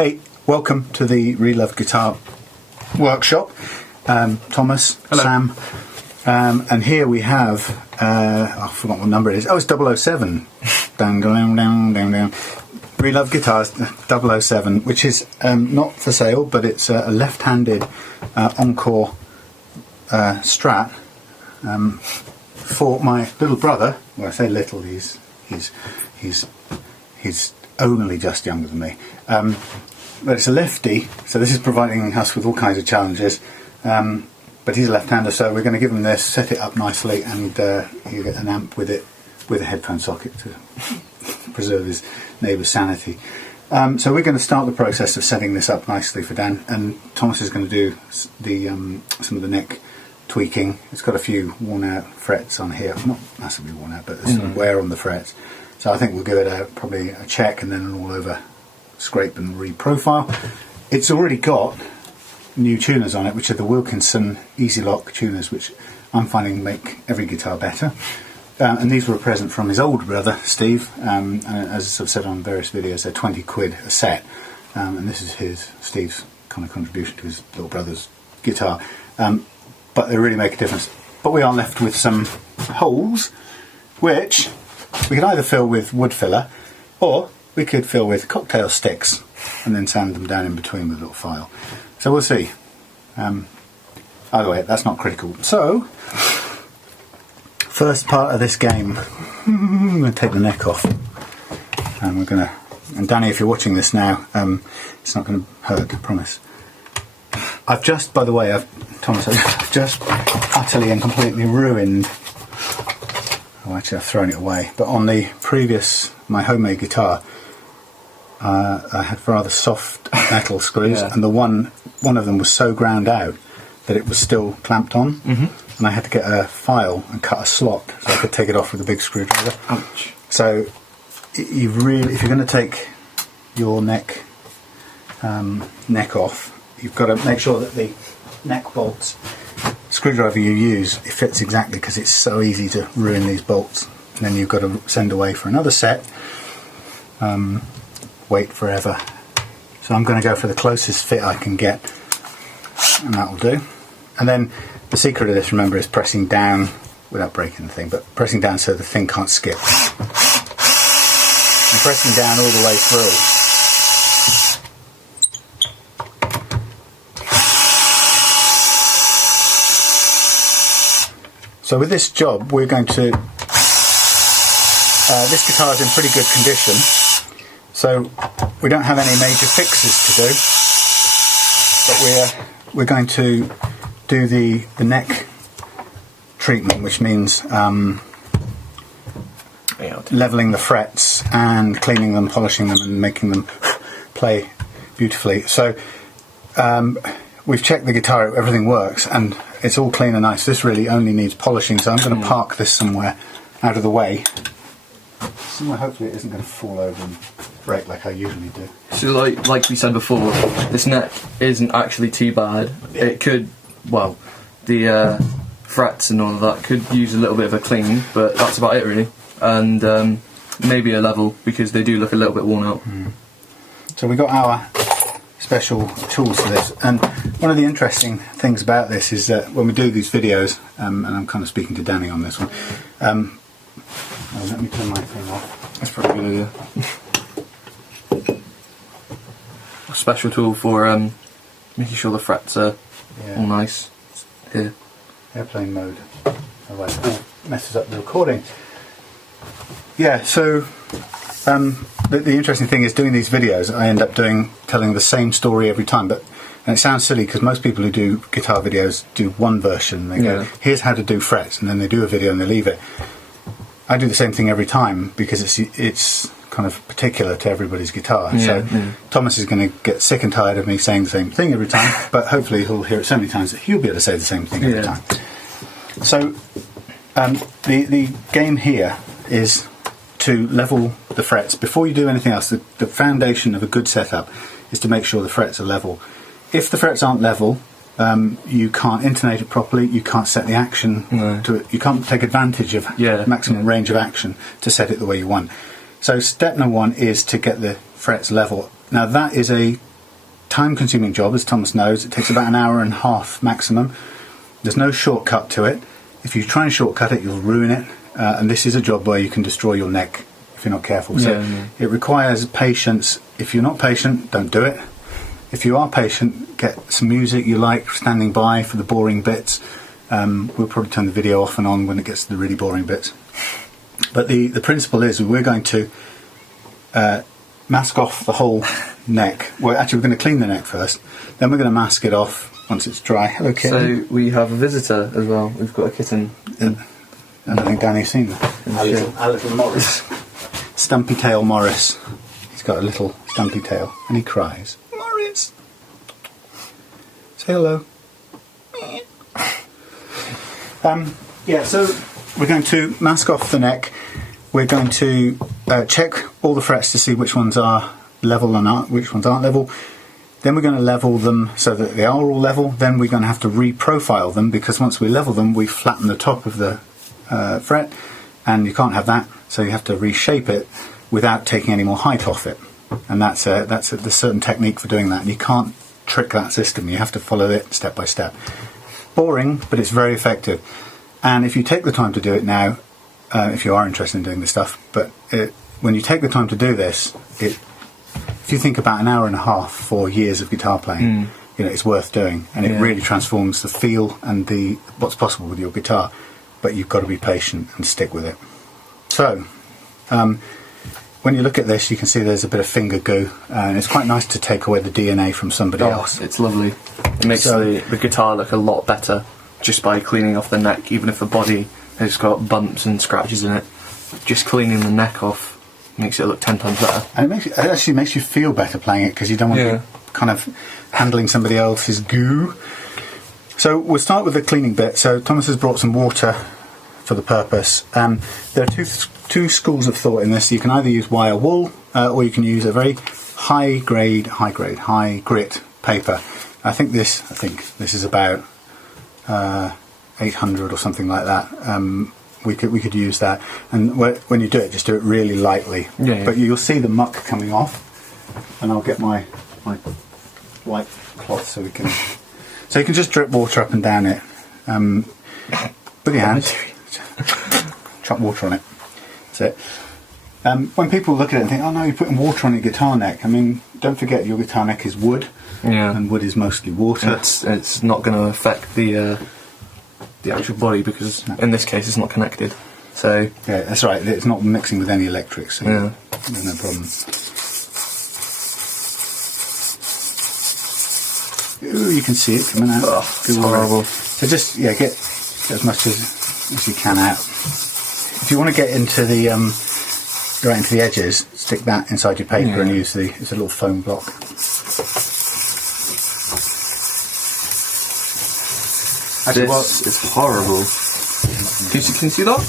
Hey, welcome to the Reloved Guitar workshop. Thomas, hello. Sam, and here we have, I forgot what number it is. Oh, it's 007. Down, down, down, down, down. Reloved Guitars 007, which is not for sale, but it's a left-handed Encore strat for my little brother. Well, I say little, he's only just younger than me. But it's a lefty, so this is providing us with all kinds of challenges. But he's a left-hander, so we're going to give him this, set it up nicely, and you get an amp with it, with a headphone socket to preserve his neighbour's sanity. So we're going to start the process of setting this up nicely for Dan, and Thomas is going to do the some of the neck tweaking. It's got a few worn-out frets on here, not massively worn out, but there's some wear on the frets. So I think we'll give it probably a check and then an all-over scrape and re-profile. It's already got new tuners on it, which are the Wilkinson Easy Lock tuners, which I'm finding make every guitar better. And these were a present from his older brother, Steve. And as I've said on various videos, they're 20 quid a set. And this is Steve's kind of contribution to his little brother's guitar. But they really make a difference. But we are left with some holes, which we could either fill with wood filler, or we could fill with cocktail sticks and then sand them down in between with a little file. So we'll see. Either way, that's not critical. So, first part of this game, I'm going to take the neck off. And Danny, if you're watching this now, it's not going to hurt, I promise. I've just utterly and completely ruined. Oh, actually, I've thrown it away. But on the previous, my homemade guitar, I had rather soft metal screws, and the one of them was so ground out that it was still clamped on, and I had to get a file and cut a slot so I could take it off with a big screwdriver. Ouch. So if you're going to take your neck off, you've got to make sure that the neck bolts, screwdriver you use, it fits exactly, because it's so easy to ruin these bolts. And then you've got to send away for another set, wait forever. So I'm going to go for the closest fit I can get, and that will do. And then the secret of this, remember, is pressing down without breaking the thing, but pressing down so the thing can't skip, and pressing down all the way through. So with this job, we're going to, this guitar is in pretty good condition, so we don't have any major fixes to do, but we're going to do the neck treatment, which means leveling the frets and cleaning them, polishing them, and making them play beautifully. So we've checked the guitar, everything works, and it's all clean and nice. This really only needs polishing, so I'm going to park this somewhere out of the way. Somewhere hopefully it isn't going to fall over and break like I usually do. So like we said before, this neck isn't actually too bad. Yeah. It could, well, the frets and all of that could use a little bit of a clean, but that's about it really. And maybe a level, because they do look a little bit worn out. So we got our special tools for this, and one of the interesting things about this is that when we do these videos, and I'm kind of speaking to Danny on this one, let me turn my thing off. That's probably a good idea. A special tool for making sure the frets are all nice here. Airplane mode, otherwise it messes up the recording. Yeah, so the interesting thing is, doing these videos, I end up telling the same story every time, and it sounds silly because most people who do guitar videos do one version. They go, here's how to do frets, and then they do a video and they leave it. I do the same thing every time because it's kind of particular to everybody's guitar. Thomas is going to get sick and tired of me saying the same thing every time, but hopefully he'll hear it so many times that he'll be able to say the same thing every time. So the game here is to level the frets. Before you do anything else, the foundation of a good setup is to make sure the frets are level. If the frets aren't level, you can't intonate it properly, you can't set the action to it, you can't take advantage of maximum range of action to set it the way you want. So step number one is to get the frets level. Now that is a time-consuming job, as Thomas knows. It takes about an hour and a half maximum. There's no shortcut to it. If you try and shortcut it, you'll ruin it. And this is a job where you can destroy your neck if you're not careful. So it requires patience. If you're not patient, don't do it. If you are patient, get some music you like standing by for the boring bits. We'll probably turn the video off and on when it gets to the really boring bits. But the principle is we're going to mask off the whole neck. Well, actually, we're going to clean the neck first. Then we're going to mask it off once it's dry. Hello, kitten. So we have a visitor as well. We've got a kitten. I don't think Danny's seen that. Our little Morris. Stumpy tail Morris. He's got a little stumpy tail and he cries. Morris! Say hello. Yeah, so we're going to mask off the neck. We're going to check all the frets to see which ones are level and which ones aren't level. Then we're going to level them so that they are all level. Then we're going to have to re-profile them, because once we level them, we flatten the top of the fret, and you can't have that. So you have to reshape it without taking any more height off it. And there's a certain technique for doing that. And you can't trick that system. You have to follow it step by step. Boring, but it's very effective. And if you take the time to do it now, if you are interested in doing this stuff, but when you take the time to do this, if you think about an hour and a half for years of guitar playing, it's worth doing, and it really transforms the feel and what's possible with your guitar. But you've got to be patient and stick with it. So, when you look at this, you can see there's a bit of finger goo, and it's quite nice to take away the DNA from somebody else. It's lovely. It makes the guitar look a lot better just by cleaning off the neck, even if the body has got bumps and scratches in it. Just cleaning the neck off makes it look 10 times better. And it actually makes you feel better playing it, because you don't want to be kind of handling somebody else's goo. So we'll start with the cleaning bit. So Thomas has brought some water for the purpose. There are two schools of thought in this. You can either use wire wool, or you can use a very high grit paper. I think this is about 800 or something like that. We could use that, and when you do it, just do it really lightly. But you'll see the muck coming off, and I'll get my white cloth so we can. So you can just drip water up and down it. With your hands, chuck water on it. That's it. When people look at it and think, "Oh no, you're putting water on your guitar neck," I mean, don't forget your guitar neck is wood, and wood is mostly water. It's not going to affect the actual body, because in this case it's not connected. So yeah, that's right. It's not mixing with any electrics. So there's no problem. Ooh, you can see it coming out. It's horrible. So just get as much as you can out. If you want to get into the right into the edges, stick that inside your paper and use it's a little foam block. Actually, it's horrible. Can you see that?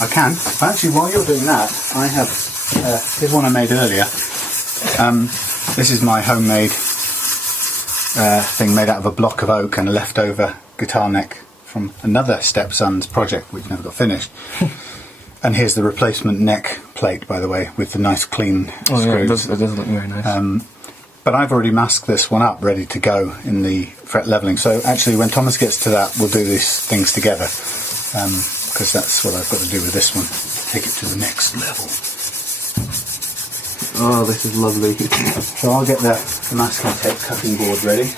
I can. But actually, while you're doing that, I have here's one I made earlier. This is my homemade thing made out of a block of oak and a leftover guitar neck from another stepson's project which never got finished. And here's the replacement neck plate, by the way, with the nice clean screws. Yeah, it does look very nice. But I've already masked this one up, ready to go in the fret leveling. So actually, when Thomas gets to that, we'll do these things together, because that's what I've got to do with this one, take it to the next level. Oh, this is lovely. So I'll get the masking tape cutting board ready.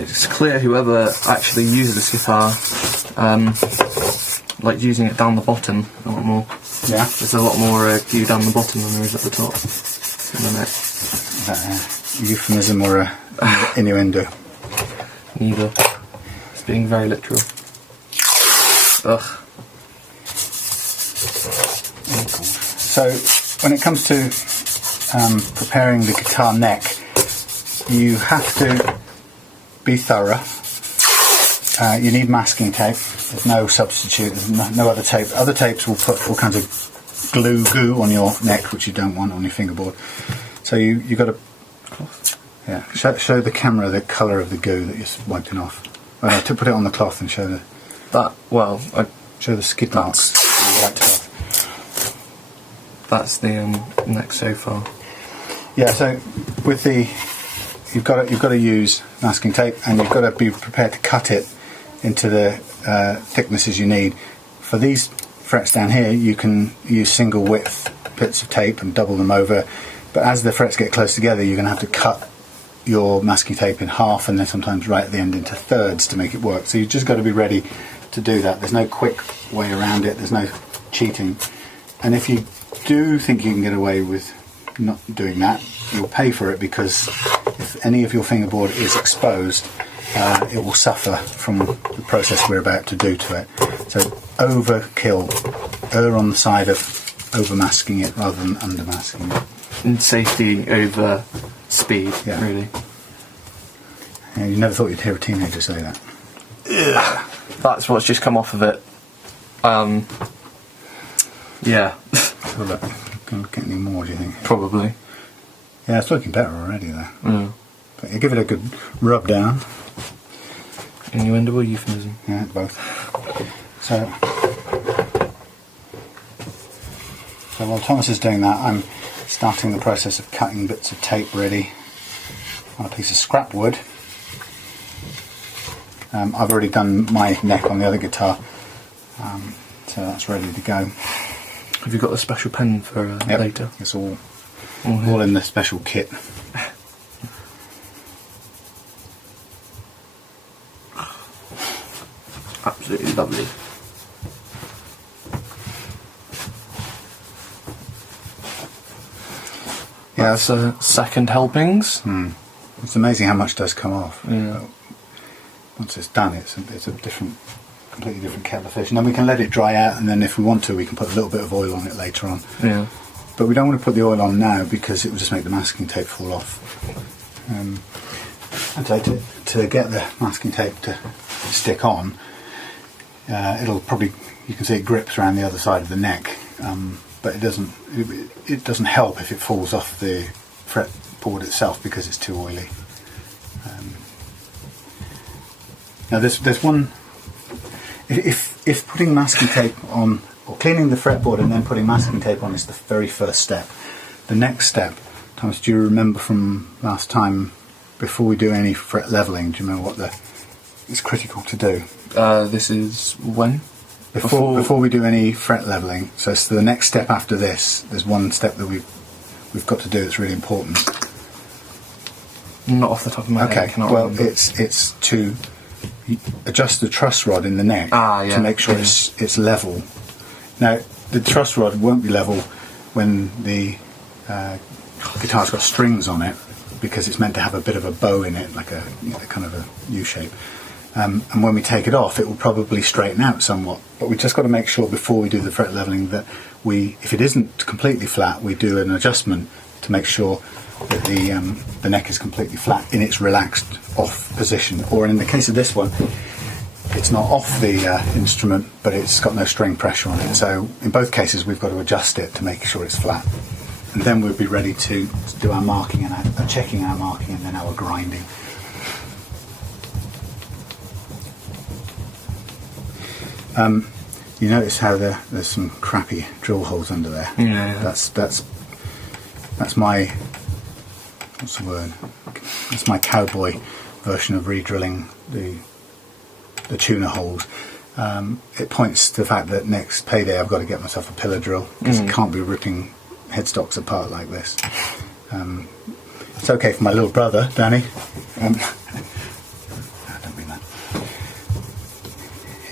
It's clear whoever actually uses this guitar like using it down the bottom a lot more. Yeah. There's a lot more glue down the bottom than there is at the top. Is that a euphemism or a innuendo? Neither. It's being very literal. Ugh. So when it comes to preparing the guitar neck, you have to be thorough. You need masking tape. There's no substitute. There's no other tape. Other tapes will put all kinds of goo on your neck, which you don't want on your fingerboard. So you got to show the camera the colour of the goo that you're wiping off. Well, no, to put it on the cloth and show show the skid marks. That's the neck so far. Yeah, so with the you've got to use masking tape, and you've got to be prepared to cut it into the thicknesses you need. For these frets down here, you can use single width bits of tape and double them over, but as the frets get close together, you're going to have to cut your masking tape in half, and then sometimes right at the end into thirds to make it work. So you've just got to be ready to do that. There's no quick way around it, there's no cheating. And if you do think you can get away with not doing that, you'll pay for it, because if any of your fingerboard is exposed, it will suffer from the process we're about to do to it. So overkill, err on the side of over masking it rather than under masking it. And safety over speed, yeah. Really. Yeah, you never thought you'd hear a teenager say that. Ugh. That's what's just come off of it. Yeah. Well, look, can get any more, do you think? Probably. Yeah, it's looking better already though. Mm. But you give it a good rub down. Innuendo or euphemism? Yeah, both. So while Thomas is doing that, I'm starting the process of cutting bits of tape ready on a piece of scrap wood. I've already done my neck on the other guitar, so that's ready to go. Have you got a special pen for Yep, later? it's all Yeah. in the special kit. Absolutely lovely. Yeah, That's second helpings. It's amazing how much does come off. Yeah. But once it's done, it's a completely different kettle of fish. And then we can let it dry out, and then if we want to, we can put a little bit of oil on it later on. Yeah. But we don't want to put the oil on now, because it will just make the masking tape fall off. I'd say to get the masking tape to stick on, it'll probably, you can see it grips around the other side of the neck, but it doesn't help if it falls off the fretboard itself, because it's too oily. Now there's one, if putting masking tape on, or cleaning the fretboard and then putting masking tape on is the very first step. The next step, Thomas, do you remember from last time, before we do any fret levelling, do you remember what is critical to do? This is when? Before we do any fret levelling, so the next step after this, there's one step that we've got to do that's really important. Not off the top of my head. Okay, I cannot well, remember. it's to adjust the truss rod in the neck to make sure it's level. Now, the truss rod won't be level when the guitar's got strings on it, because it's meant to have a bit of a bow in it, like a kind of a U shape. And when we take it off, it will probably straighten out somewhat. But we just got to make sure before we do the fret levelling that if it isn't completely flat, we do an adjustment to make sure that the neck is completely flat in its relaxed off position. Or in the case of this one, it's not off the instrument, but it's got no string pressure on it. So in both cases, we've got to adjust it to make sure it's flat. And then we'll be ready to do our marking and our checking our marking, and then our grinding. You notice how there's some crappy drill holes under there. Yeah. That's my, what's the word? That's my cowboy version of re-drilling the tuner holes. It points to the fact that next payday I've got to get myself a pillar drill, because I can't be ripping headstocks apart like this. It's okay for my little brother, Danny. Don't mean that.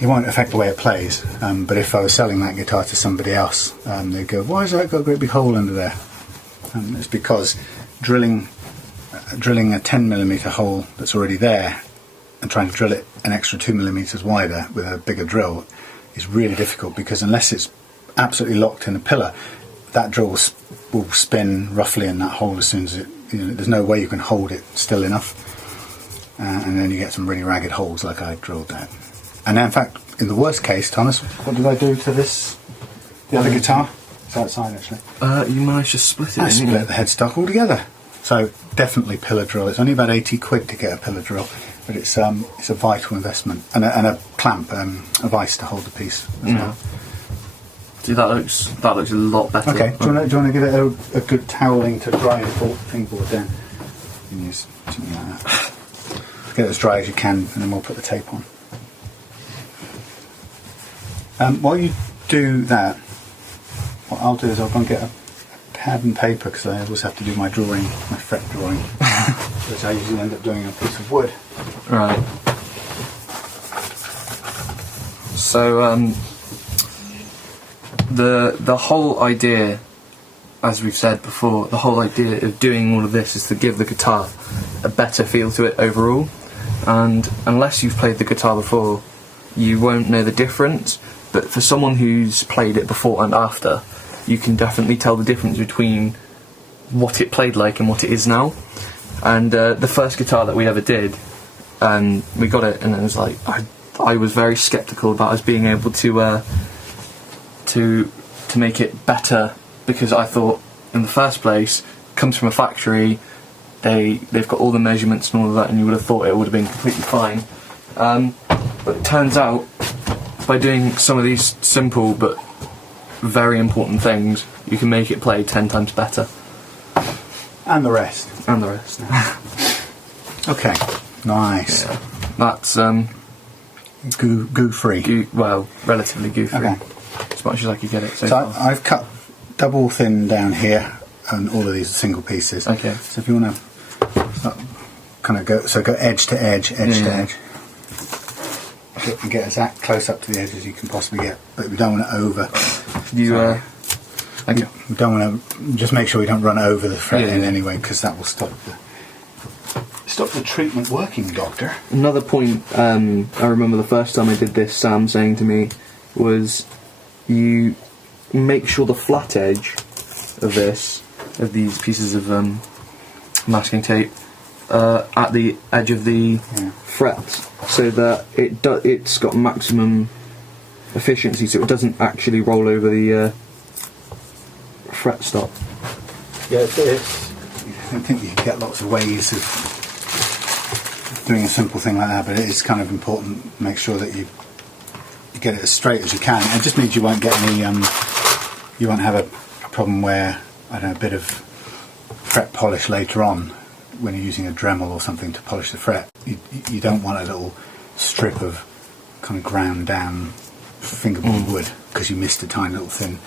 It won't affect the way it plays, but if I was selling that guitar to somebody else, they'd go, "Why has that got a great big hole under there?" It's because drilling a 10mm hole that's already there and trying to drill it an extra 2mm wider with a bigger drill is really difficult, because unless it's absolutely locked in a pillar, that drill will spin roughly in that hole as soon as there's no way you can hold it still enough, and then you get some really ragged holes like I drilled that. And in fact, in the worst case, Thomas, what did I do to the other guitar? It's outside actually. You managed to split it. I split the headstock altogether. So definitely pillar drill. It's only about 80 quid to get a pillar drill, but it's a vital investment, and a clamp, a vice to hold the piece as well. See, that looks a lot better. Okay, do you want to give it a good toweling to dry the fingerboard down? You can use something like that. Get it as dry as you can, and then we'll put the tape on. While you do that, what I'll do is I'll go and get a pad and paper, because I always have to do my drawing, my fret drawing, which I usually end up doing on a piece of wood. Right. So the whole idea, as we've said before, the whole idea of doing all of this is to give the guitar a better feel to it overall. And unless you've played the guitar before, you won't know the difference. But for someone who's played it before and after, you can definitely tell the difference between what it played like and what it is now. And the first guitar that we ever did, we got it, and it was like I was very sceptical about us being able to make it better, because I thought, in the first place, it comes from a factory. They've got all the measurements and all of that, and you would have thought it would have been completely fine. But it turns out, by doing some of these simple but very important things, you can make it play 10 times better. And the rest. And the rest. Okay, nice. Yeah. That's goo free. Well, relatively goo free. Okay. As much as I could get it so So far. I've cut double thin down here, and all of these single pieces. Okay. So if you want to kind of go edge to edge, to edge, and get as close up to the edge as you can possibly get, but we don't want to over. Okay. We don't want to. Just make sure we don't run over the fret in anyway, because that will stop the treatment working, Doctor. Another point I remember the first time I did this, Sam saying to me, was you make sure the flat edge of these pieces of masking tape at the edge of the frets, so that it's got maximum efficiency, so it doesn't actually roll over the fret stop. Yeah, I think you can get lots of ways of doing a simple thing like that, but it is kind of important to make sure that you get it as straight as you can. It just means you won't get any, you won't have a problem where, I don't know, a bit of fret polish later on when you're using a Dremel or something to polish the fret. You don't want a little strip of kind of ground down fingerboard wood because you missed a tiny little thin.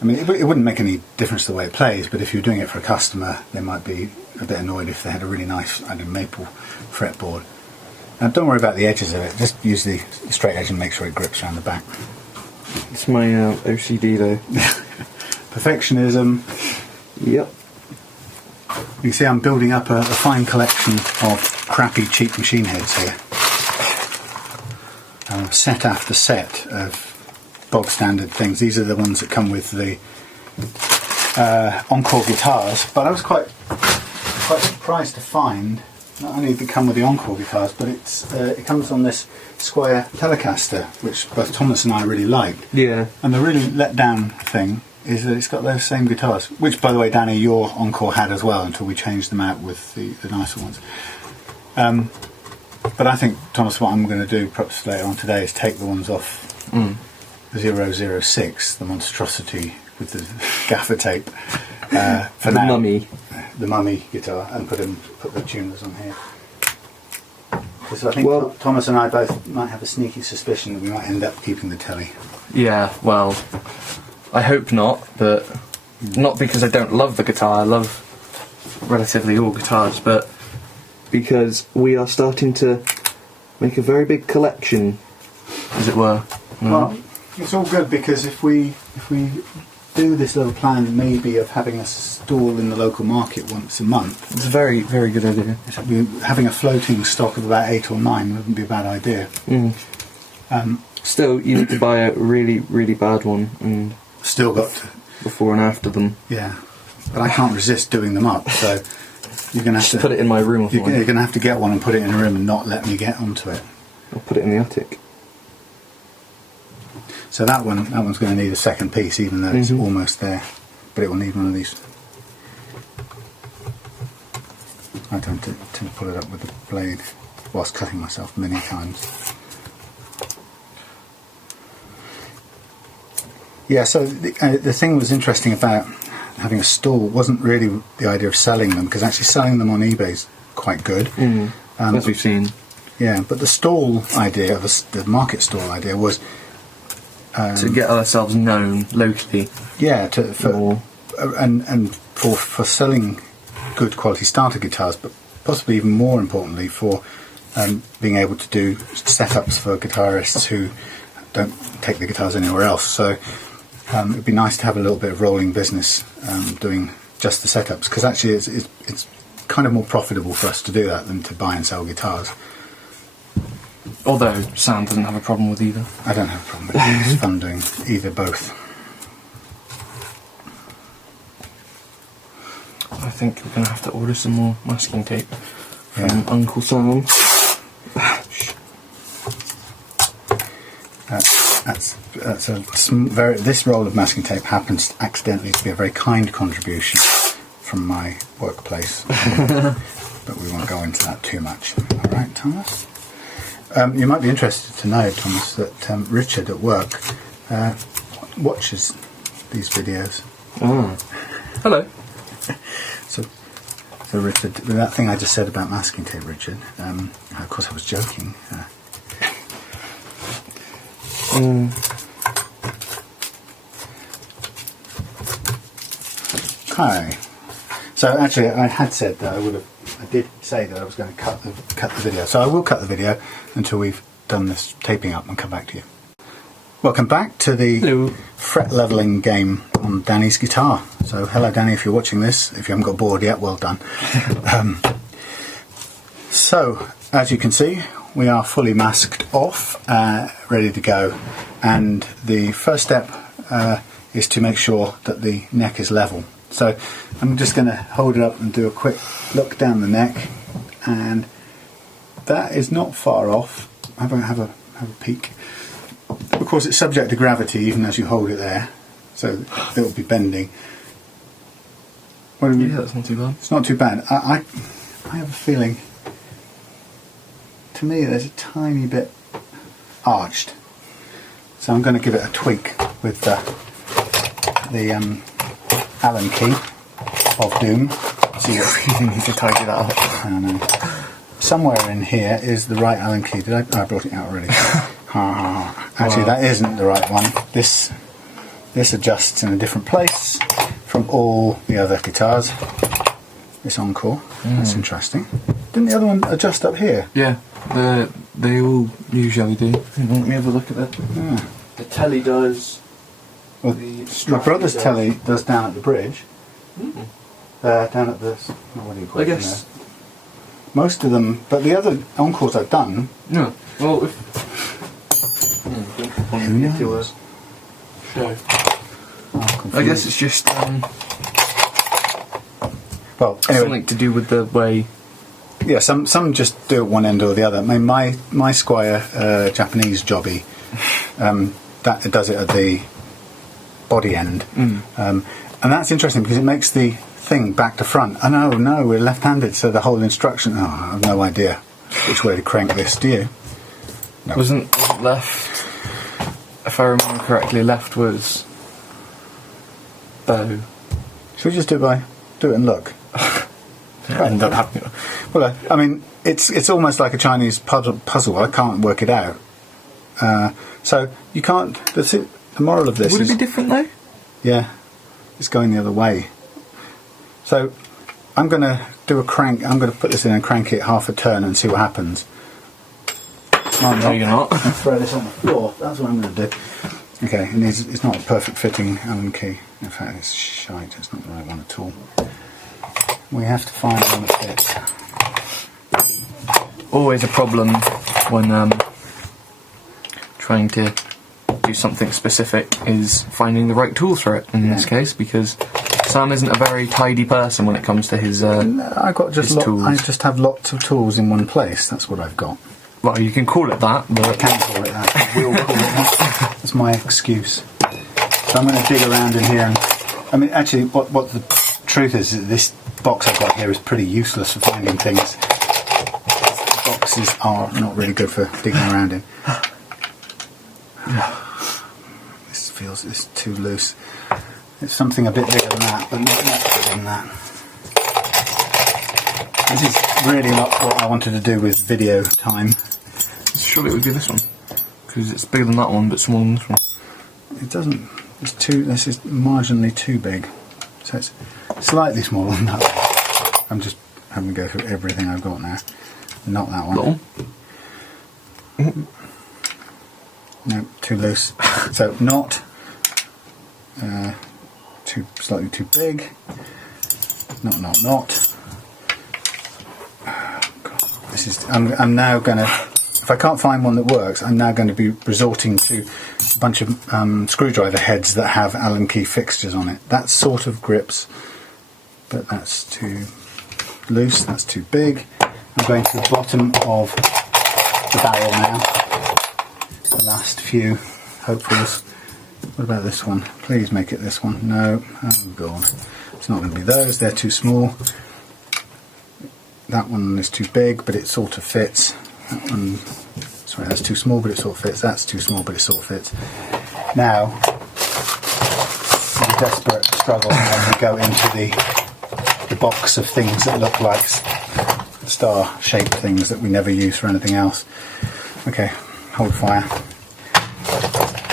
I mean, it wouldn't make any difference the way it plays, but if you're doing it for a customer, they might be a bit annoyed if they had a really nice, I don't know, maple fretboard. Don't worry about the edges of it, just use the straight edge and make sure it grips around the back. It's my OCD though. Perfectionism. Yep. You can see I'm building up a fine collection of crappy cheap machine heads here. Set after set of bog standard things. These are the ones that come with the Encore guitars, but I was quite surprised to find not only did it come with the Encore guitars, but it comes on this Squire Telecaster, which both Thomas and I really liked. Yeah. And the really let down thing is that it's got those same guitars, which, by the way, Danny, your Encore had as well until we changed them out with the nicer ones. But I think, Thomas, what I'm going to do perhaps later on today is take the ones off the 006, the monstrosity with the gaffer tape, for the now. The mummy guitar, and put the tuners on here. So I think Thomas and I both might have a sneaky suspicion that we might end up keeping the telly. Yeah, well, I hope not, but not because I don't love the guitar. I love relatively all guitars, but because we are starting to make a very big collection, as it were. Well, it's all good, because if we do this little plan maybe of having a stall in the local market once a month, it's a very, very good idea. Having a floating stock of about 8 or 9 wouldn't be a bad idea. Still, you need to buy a really, really bad one, and still got to, before and after them. Yeah, but I can't resist doing them up, so you're gonna have to put it in my room. You're gonna have to get one and put it in a room and not let me get onto it. I'll put it in the attic. So that one's going to need a second piece, even though it's almost there, but it will need one of these. I tend to put it up with the blade whilst cutting myself many times. Yeah, so the thing was interesting about having a stall wasn't really the idea of selling them, because actually selling them on eBay is quite good. As we've seen. Yeah, but the stall idea, the market stall idea was... to get ourselves known locally. Yeah, for selling good quality starter guitars, but possibly even more importantly for being able to do setups for guitarists who don't take the guitars anywhere else. So it'd be nice to have a little bit of rolling business doing just the setups, because actually it's kind of more profitable for us to do that than to buy and sell guitars. Although Sam doesn't have a problem with either. I don't have a problem with it. It's fun doing both. I think we're going to have to order some more masking tape from Uncle Sam. This roll of masking tape happens accidentally to be a very kind contribution from my workplace, but we won't go into that too much. All right, Thomas. You might be interested to know, Thomas, that Richard at work watches these videos. Oh, hello. So Richard, with that thing I just said about masking tape, Richard, of course I was joking. Okay. So actually, I had said that I did say that I was going to cut the video. So I will cut the video until we've done this taping up and come back to you. Welcome back to the fret leveling game on Danny's guitar. So hello Danny, if you're watching this. If you haven't got bored yet, well done. So as you can see, we are fully masked off, ready to go. And the first step is to make sure that the neck is level. So I'm just going to hold it up and do a quick look down the neck, and that is not far off. Have a peek. Of course, it's subject to gravity even as you hold it there, so it will be bending. Yeah, that's not too bad. It's not too bad. I have a feeling, to me, there's a tiny bit arched. So I'm going to give it a tweak with the Allen key of doom. So you really need to tidy that up. I know. Somewhere in here is the right Allen key. Did I brought it out already. Actually, that isn't the right one. This adjusts in a different place from all the other guitars. This Encore. That's interesting. Didn't the other one adjust up here? Yeah, they all usually do. Let me have a look at that. The telly does. Well, my brother's telly does down at the bridge. Down at the... what do you call it? I guess. Most of them, but the other Encores I've done... No. Well, who knows? I guess it's just well, anyway, something to do with the way. Yeah, some just do it one end or the other. I mean, my Squire Japanese jobby, that does it at the body end, and that's interesting because it makes the thing back to front. Oh no, we're left-handed, so the whole instruction. Oh, I have no idea which way to crank this. Do you? No. Wasn't left? If I remember correctly, left was bow. Should we just do it and look? End up having it. Well, I mean, it's almost like a Chinese puzzle. I can't work it out. So you can't. That's it. The moral of this Would is... it be different though? Yeah, it's going the other way. So I'm going to do a crank. I'm going to put this in and crank it half a turn and see what happens. No, you're not. Throw this on the floor. That's what I'm going to do. Okay, it's not a perfect fitting Allen key. In fact, it's shite. It's not the right one at all. We have to find one that fits. Always a problem when trying to do something specific is finding the right tools for it. In this case, because Sam isn't a very tidy person when it comes to his. I tools. I just have lots of tools in one place. That's what I've got. Well, you can call it that, but I can call it that. We'll call it that. That's my excuse. So I'm going to dig around in here, and I mean, actually, what the truth is this box I've got here is pretty useless for finding things. Boxes are not really good for digging around in. This feels it's too loose. It's something a bit bigger than that, but not much bigger than that. This is really not what I wanted to do with video time. Surely it would be this one, because it's bigger than that one but smaller than this one. It doesn't. It's too. This is marginally too big, so it's slightly smaller than that one. I'm just having to go through everything I've got now. Not that one. Little. No, too loose. So not slightly too big. Not. This is. I'm now gonna. If I can't find one that works, I'm now going to be resorting to a bunch of screwdriver heads that have Allen key fixtures on it. That sort of grips, but that's too loose. That's too big. I'm going to the bottom of the barrel now. The last few hopefuls. What about this one? Please make it this one. No. Oh God. It's not going to be those. They're too small. That one is too big, but it sort of fits. That one, sorry, that's too small, but it sort of fits. That's too small, but it sort of fits. Now, the desperate struggle when we go into the box of things that look like star-shaped things that we never use for anything else. Okay, hold fire.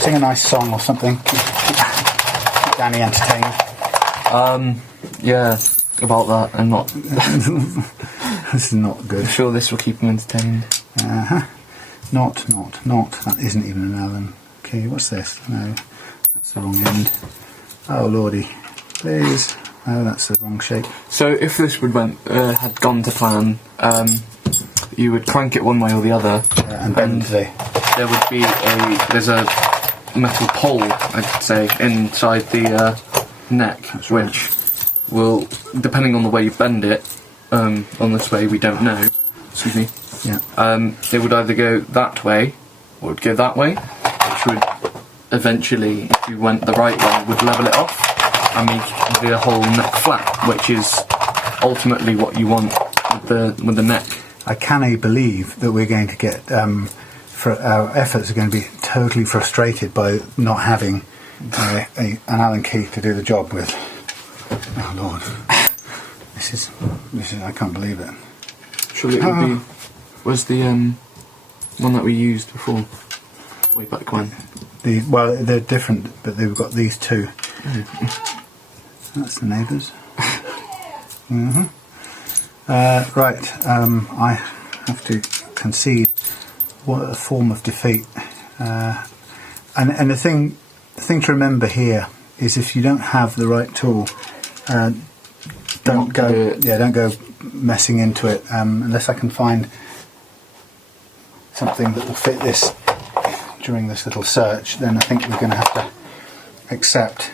Sing a nice song or something. Keep Danny entertained. Yeah, about that. I'm not. This is not good. I'm sure this will keep him entertained. Not. That isn't even an Allen key. What's this? No, that's the wrong end. Oh lordy, please. No, that's the wrong shape. So if this would had gone to plan, you would crank it one way or the other, and bend today. There would be there's a metal pole, I'd say, inside the neck, That's right. which will, depending on the way you bend it, on this way we don't know. Excuse me. Yeah. It would either go that way, or it would go that way, which would eventually, if you went the right way, would level it off and make the whole neck flat, which is ultimately what you want with the neck. I cannot believe that we're going to get our efforts are going to be totally frustrated by not having an Allen key to do the job with. Oh Lord, this is I can't believe it. Surely it would be. Was the one that we used before way back when? Well, they're different, but they've got these two. That's the neighbours. Right, I have to concede. What a form of defeat. And the thing to remember here is, if you don't have the right tool, don't go messing into it unless I can find something that will fit this during this little search. Then I think we're going to have to accept.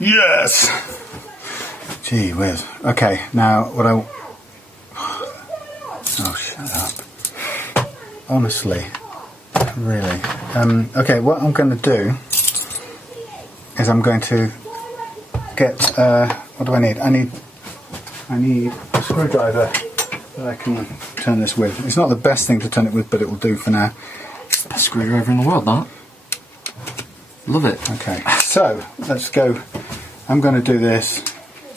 Yes. Gee whiz. Okay, now what I. Oh, shut up. Honestly, really. Okay, what I'm going to do is I'm going to get. What do I need? I need a screwdriver that I can turn this with. It's not the best thing to turn it with, but it will do for now. It's the best screwdriver in the world, that. Love it. Okay, so let's go. I'm going to do this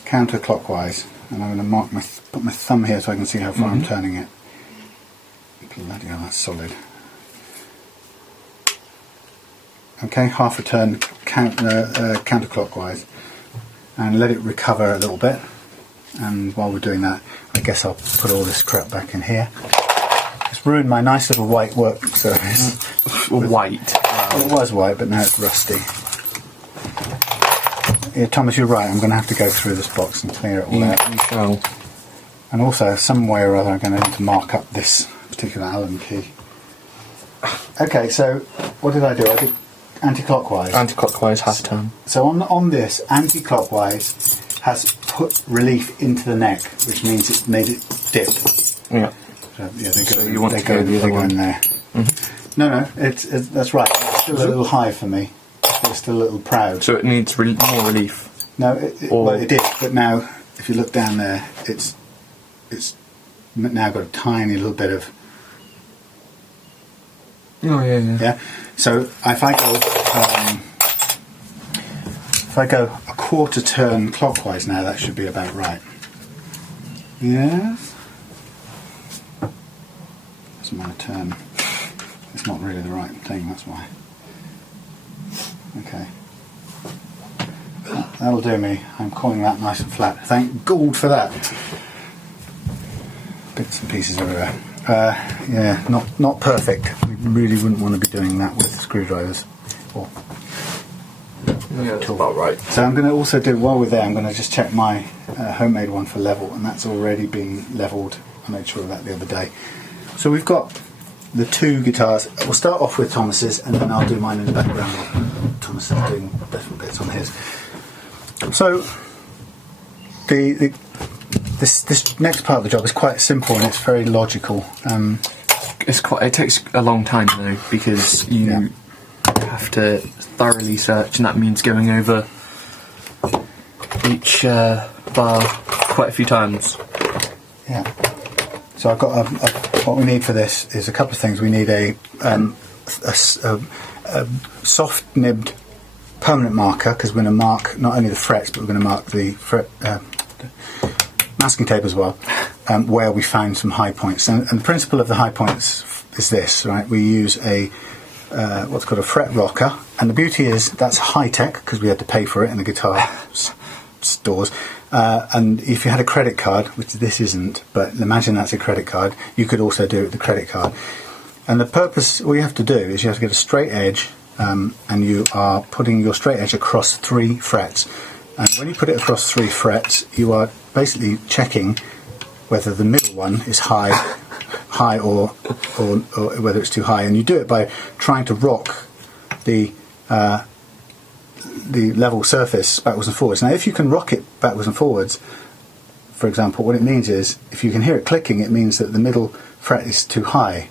counterclockwise, and I'm going to put my thumb here so I can see how far I'm turning it. Bloody hell, that's solid. Okay, half a turn counterclockwise, and let it recover a little bit. And while we're doing that, I guess I'll put all this crap back in here. It's ruined my nice little white work surface. White. Well, it was white, but now it's rusty. Yeah, Thomas, you're right. I'm going to have to go through this box and clear it all out. You shall. And also, some way or other, I'm going to need to mark up this particular Allen key. Okay, so what did I do? I did anti-clockwise. Anti-clockwise, half turn. So on this, anti-clockwise has put relief into the neck, which means it made it dip. Yeah. So yeah, they go, so you want to go the other one in there. No, it's that's right. It's still a little high for me. It's still a little proud. So it needs more relief. No, well, it did, but now if you look down there, it's now got a tiny little bit of Oh yeah. Yeah. So if I go a quarter turn clockwise now, that should be about right. Yes. Doesn't want to turn. It's not really the right thing. That's why. Okay. That'll do me. I'm calling that nice and flat. Thank God for that. Bits and pieces everywhere. Yeah, not perfect. We really wouldn't want to be doing that with screwdrivers. Or yeah, that's about right. So I'm going to also do, while we're there, I'm going to just check my homemade one for level, and that's already been leveled. I made sure of that the other day. So we've got the two guitars. We'll start off with Thomas's, and then I'll do mine in the background. Thomas is doing different bits on his. So this next part of the job is quite simple and it's very logical. It takes a long time though, because you have to thoroughly search, and that means going over each bar quite a few times. Yeah. So I've got what we need for this is a couple of things. We need a soft nibbed permanent marker, because we're going to mark not only the frets, but we're going to mark the masking tape as well, where we found some high points. And the principle of the high points is this, right? We use a what's called a fret rocker, and the beauty is that's high tech because we had to pay for it in the guitar stores. And if you had a credit card, which this isn't, but imagine that's a credit card, you could also do it with the credit card. And the purpose, all you have to do is you have to get a straight edge, and you are putting your straight edge across 3 frets. And when you put it across 3 frets, you are basically checking whether the middle one is high or whether it's too high. And you do it by trying to rock the level surface backwards and forwards. Now, if you can rock it backwards and forwards, for example, what it means is, if you can hear it clicking, it means that the middle fret is too high.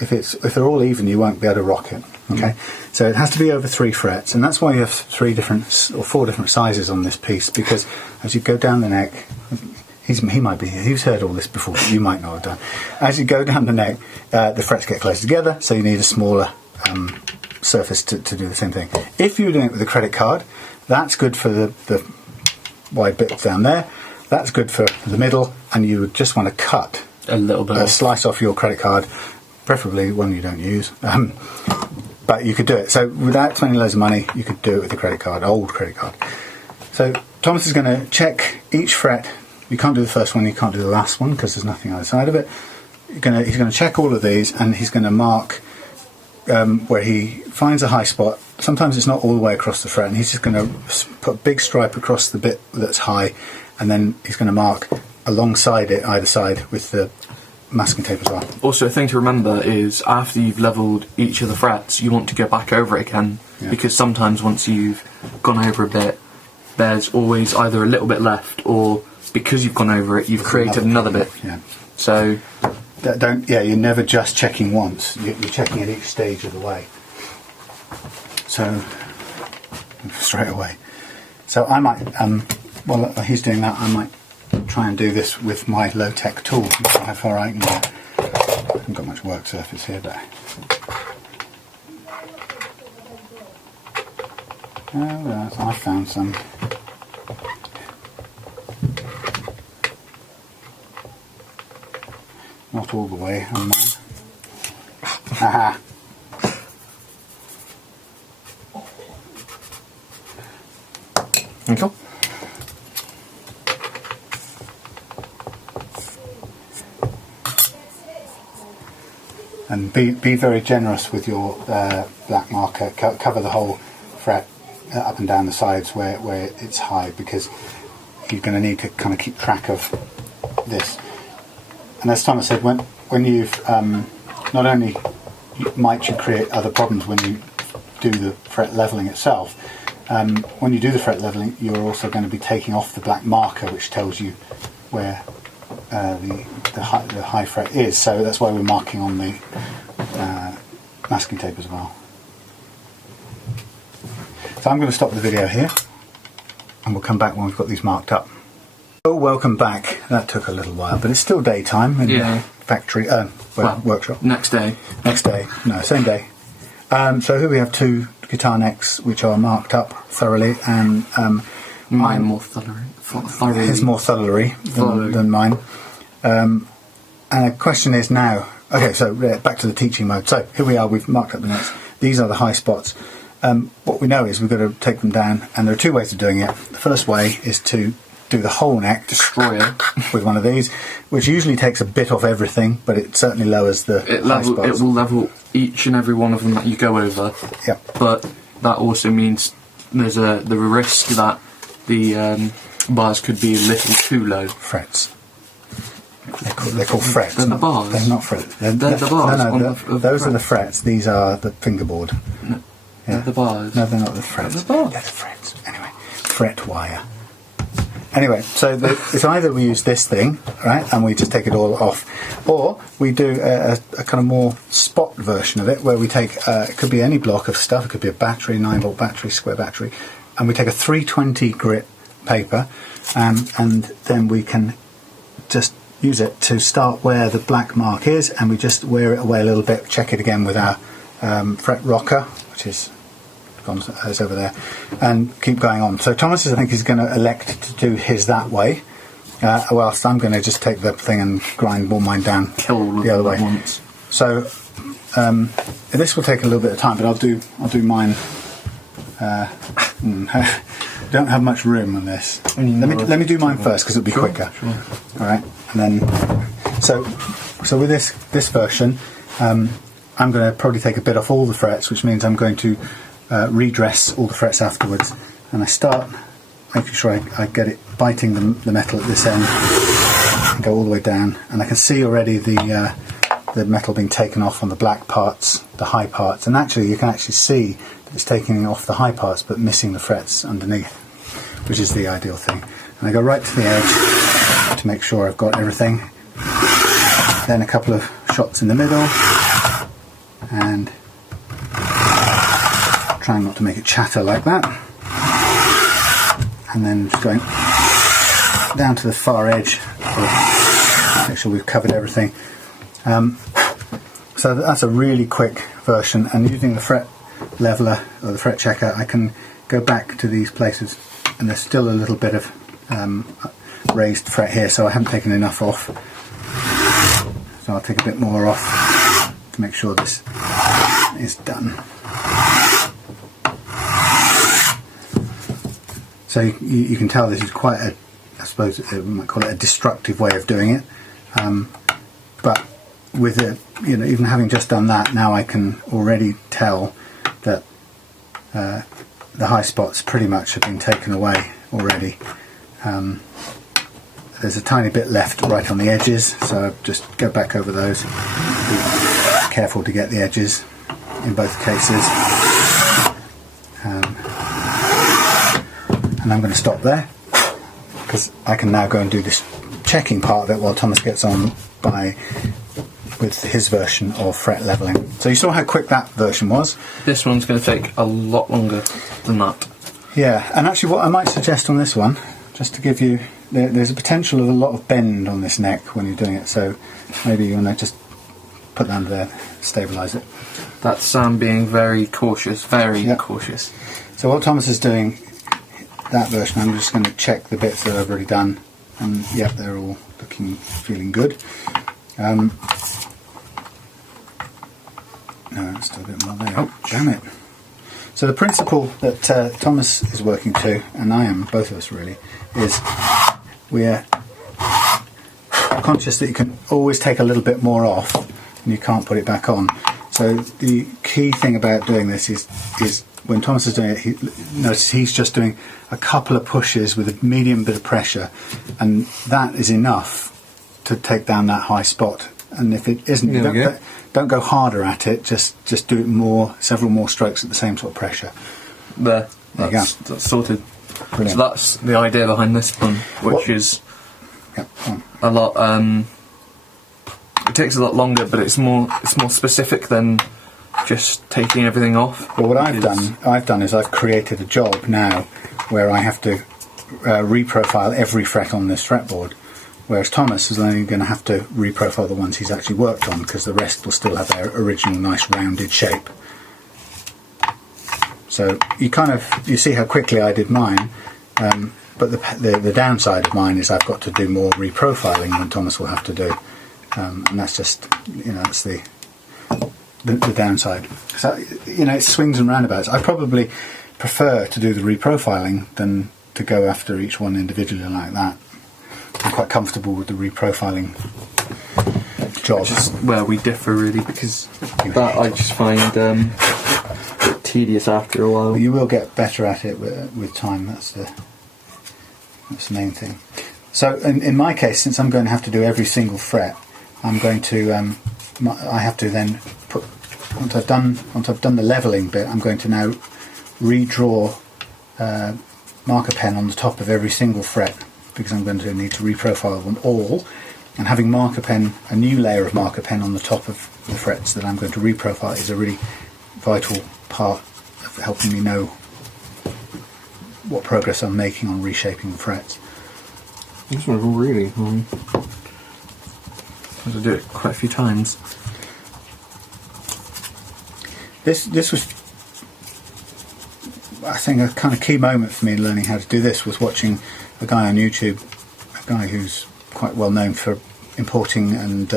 If they're all even, you won't be able to rock it. Okay, so it has to be over 3 frets, and that's why you have 4 different sizes on this piece. Because as you go down the neck, he might be here. He's heard all this before, but you might not have done. As you go down the neck, the frets get closer together, so you need a smaller surface to do the same thing. If you're doing it with a credit card, that's good for the wide bit down there. That's good for the middle, and you would just want to cut a little bit, slice off your credit card, preferably one you don't use. But you could do it. So without spending loads of money, you could do it with a credit card, old credit card. So Thomas is going to check each fret. You can't do the first one, you can't do the last one, because there's nothing either side of it. He's going to check all of these, and he's going to mark where he finds a high spot. Sometimes it's not all the way across the fret, and he's just going to put a big stripe across the bit that's high, and then he's going to mark alongside it, either side, with the masking tape as well. Also, a thing to remember is, after you've levelled each of the frets, you want to go back over it again, because sometimes once you've gone over a bit, there's always either a little bit left, or because you've gone over it, you've created another bit. Yeah. So you're never just checking once. You're checking at each stage of the way. So straight away. So I might, while he's doing that, I might try and do this with my low-tech tool. How far I can get. I haven't got much work surface here, but I found some. Not all the way on mine. Aha. Okay. And be very generous with your black marker. Cover the whole fret up and down the sides where it's high, because you're going to need to kind of keep track of this. And as Thomas said, when you've not only might you create other problems when you do the fret leveling itself, when you do the fret leveling, you're also going to be taking off the black marker, which tells you where the high fret is. So that's why we're marking on the masking tape as well. So I'm going to stop the video here, and we'll come back when we've got these marked up. Oh, welcome back. That took a little while, but it's still daytime, and factory, workshop. Next day. Next day, no, same day. So here we have 2 guitar necks which are marked up thoroughly, and mine more thoroughly. His more thoroughly than mine. And the question is now, okay, so back to the teaching mode. So here we are, we've marked up the necks. These are the high spots. What we know is we've got to take them down, and there are 2 ways of doing it. The first way is to do the whole neck, destroy it with one of these, which usually takes a bit off everything, but it certainly lowers the high spots. It will level each and every one of them that you go over. Yeah. But that also means there's the risk that the bars could be a little too low. Frets. They're called frets. They're the bars. They're not frets. They're the bars. No, those are the frets. These are the fingerboard. No, yeah. They're the bars. No, they're not the frets. They're the bars. They're the frets. Anyway, fret wire. Anyway, so it's either we use this thing, right, and we just take it all off, or we do a kind of more spot version of it, where we take, it could be any block of stuff, it could be a battery, 9-volt battery, square battery, and we take a 320 grit paper, and then we can just use it to start where the black mark is, and we just wear it away a little bit, check it again with our fret rocker, which is over there, and keep going on. So Thomas, I think, is going to elect to do his that way, whilst I'm going to just take the thing and grind all mine down the other way. Once. So this will take a little bit of time, but I'll do mine. Don't have much room on this. Let me do mine first, because it'll be quicker. Sure. All right, and then so with this version, I'm going to probably take a bit off all the frets, which means I'm going to redress all the frets afterwards, and I start making sure I get it biting the metal at this end and go all the way down, and I can see already the metal being taken off on the black parts, the high parts, and actually you can actually see that it's taking off the high parts but missing the frets underneath, which is the ideal thing. And I go right to the edge to make sure I've got everything, then a couple of shots in the middle, and trying not to make it chatter like that, and then just going down to the far edge to make sure we've covered everything. So that's a really quick version, and using the fret leveler or the fret checker, I can go back to these places, and there's still a little bit of raised fret here, so I haven't taken enough off, so I'll take a bit more off to make sure this is done. So you can tell this is quite a, I suppose we might call it a destructive way of doing it, but with it, even having just done that, now I can already tell that the high spots pretty much have been taken away already. There's a tiny bit left right on the edges, so I'll just go back over those. Be careful to get the edges in both cases. And I'm going to stop there, because I can now go and do this checking part of it while Thomas gets on with his version of fret leveling. So you saw how quick that version was. This one's going to take a lot longer than that. Yeah, and actually what I might suggest on this one, just to give you, there's a potential of a lot of bend on this neck when you're doing it, so maybe you want to just put that under there, stabilise it. That's Sam being very cautious, cautious. So while Thomas is doing that version, I'm just going to check the bits that I've already done, and yep, they're all feeling good. No, there's still a bit more there. Oh, damn it. So the principle that Thomas is working to, and I am, both of us really, is we're conscious that you can always take a little bit more off and you can't put it back on. So the key thing about doing this is when Thomas is doing it, notice he's just doing a couple of pushes with a medium bit of pressure, and that is enough to take down that high spot. And if it isn't, don't go harder at it, just do it several more strokes at the same sort of pressure. There you go. That's sorted. Brilliant. So that's the idea behind this one, which is a lot. It takes a lot longer, but it's more specific than just taking everything off. Well, what I've done is I've created a job now where I have to reprofile every fret on this fretboard, whereas Thomas is only going to have to reprofile the ones he's actually worked on, because the rest will still have their original nice rounded shape. So you see how quickly I did mine, but the downside of mine is I've got to do more reprofiling than Thomas will have to do, and that's just, that's the downside. So it swings and roundabouts. I probably prefer to do the reprofiling than to go after each one individually like that. I'm quite comfortable with the reprofiling job. Which is where we differ really, because that I just find tedious after a while. But you will get better at it with time. That's the main thing. So in my case, since I'm going to have to do every single fret, I'm going to I have to then put, once I've done the leveling bit, I'm going to now redraw marker pen on the top of every single fret, because I'm going to need to reprofile them all, and having marker pen, a new layer of marker pen on the top of the frets that I'm going to reprofile, is a really vital part of helping me know what progress I'm making on reshaping the frets. This one's really long. I had to do it quite a few times. This was, I think, a kind of key moment for me in learning how to do this, was watching a guy on YouTube, a guy who's quite well known for importing and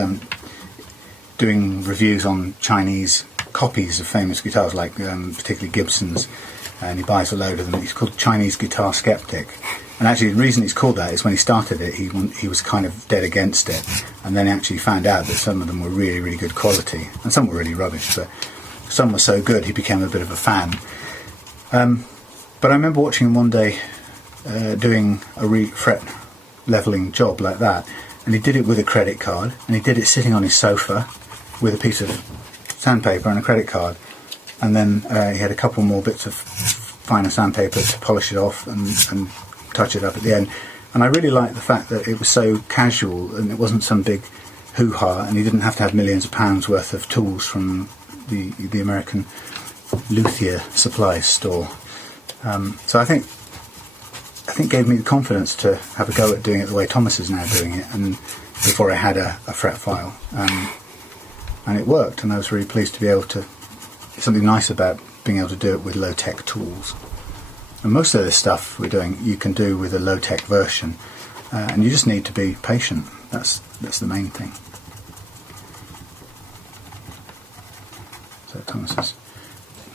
doing reviews on Chinese copies of famous guitars, like particularly Gibson's, and he buys a load of them. He's called Chinese Guitar Skeptic, and actually the reason he's called that is when he started it, he was kind of dead against it, and then he actually found out that some of them were really, really good quality, and some were really rubbish, but some were so good he became a bit of a fan. But I remember watching him one day doing a fret leveling job like that, and he did it with a credit card, and he did it sitting on his sofa with a piece of sandpaper and a credit card, and then he had a couple more bits of finer sandpaper to polish it off and touch it up at the end. And I really liked the fact that it was so casual, and it wasn't some big hoo-ha, and he didn't have to have millions of pounds worth of tools from the American luthier supplies store. So I think gave me the confidence to have a go at doing it the way Thomas is now doing it, and before I had a fret file, and it worked, and I was really pleased to be able to. Something nice about being able to do it with low-tech tools, and most of this stuff we're doing you can do with a low-tech version, and you just need to be patient. That's the main thing. So Thomas is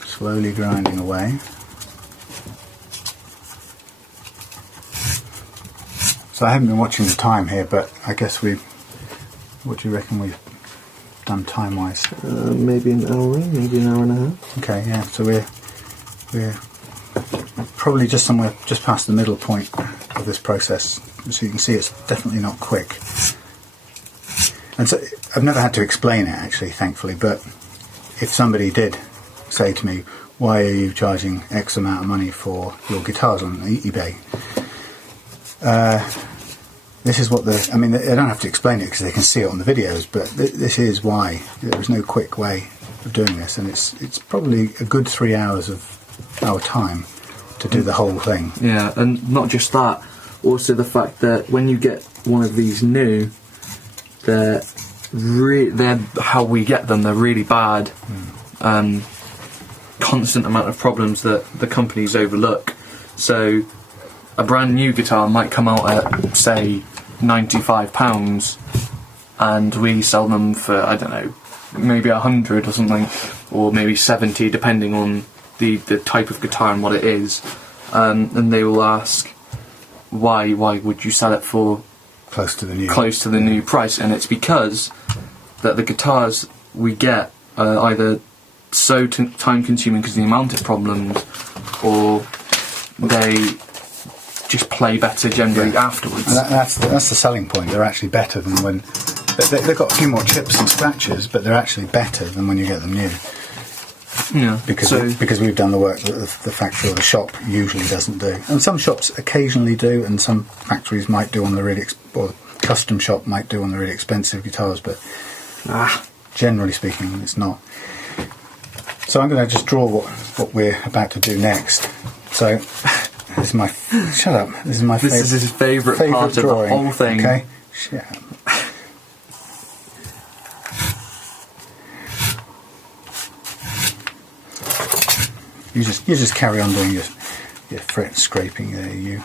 slowly grinding away. So I haven't been watching the time here, but I guess what do you reckon we've done time-wise? Maybe an hour, maybe an hour and a half. Okay, yeah. So we're probably just somewhere just past the middle point of this process. So you can see it's definitely not quick. And so I've never had to explain it actually, thankfully. But if somebody did say to me, "Why are you charging X amount of money for your guitars on eBay?" This is what I mean, I don't have to explain it because they can see it on the videos, but this is why. There is no quick way of doing this, and it's probably a good 3 hours of our time to do the whole thing. Yeah, and not just that, also the fact that when you get one of these new, they're how we get them, they're really bad. Constant amount of problems that the companies overlook. So a brand new guitar might come out at, say, £95, and we sell them for, I don't know, maybe 100 or something, or maybe 70, depending on the type of guitar and what it is. And they will ask, why would you sell it for close to the new price? And it's because that the guitars we get are either so time consuming because of the amount of problems, or they just play better generally afterwards. And that's the selling point. They're actually better than when they've got a few more chips and scratches, but they're actually better than when you get them new. Yeah, because we've done the work that the factory or the shop usually doesn't do, and some shops occasionally do, and some factories might do on the really or custom shop might do on the really expensive guitars, but generally speaking, it's not. So I'm going to just draw what we're about to do next. So. This is my This is his favourite part drawing. of the whole thing. Okay, Shit. You just carry on doing your fret scraping there, you.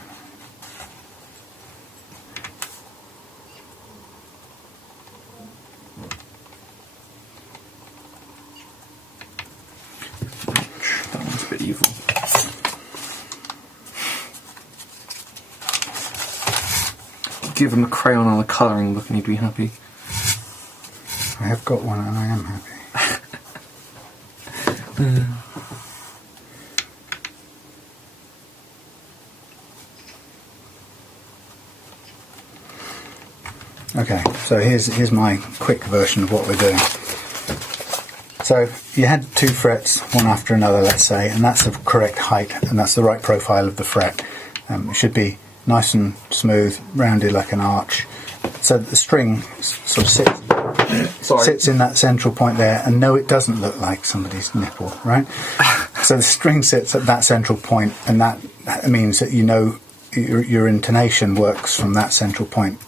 That one's a bit evil. Give him a crayon on a colouring book and he'd be happy. I have got one and I am happy. Okay, so here's my quick version of what we're doing. So you had 2 frets, one after another, let's say, and that's the correct height, and that's the right profile of the fret. It should be nice and smooth, rounded like an arch, so that the string sort of sits in that central point there, and no, it doesn't look like somebody's nipple, right? So the string sits at that central point, and that means that you know your intonation works from that central point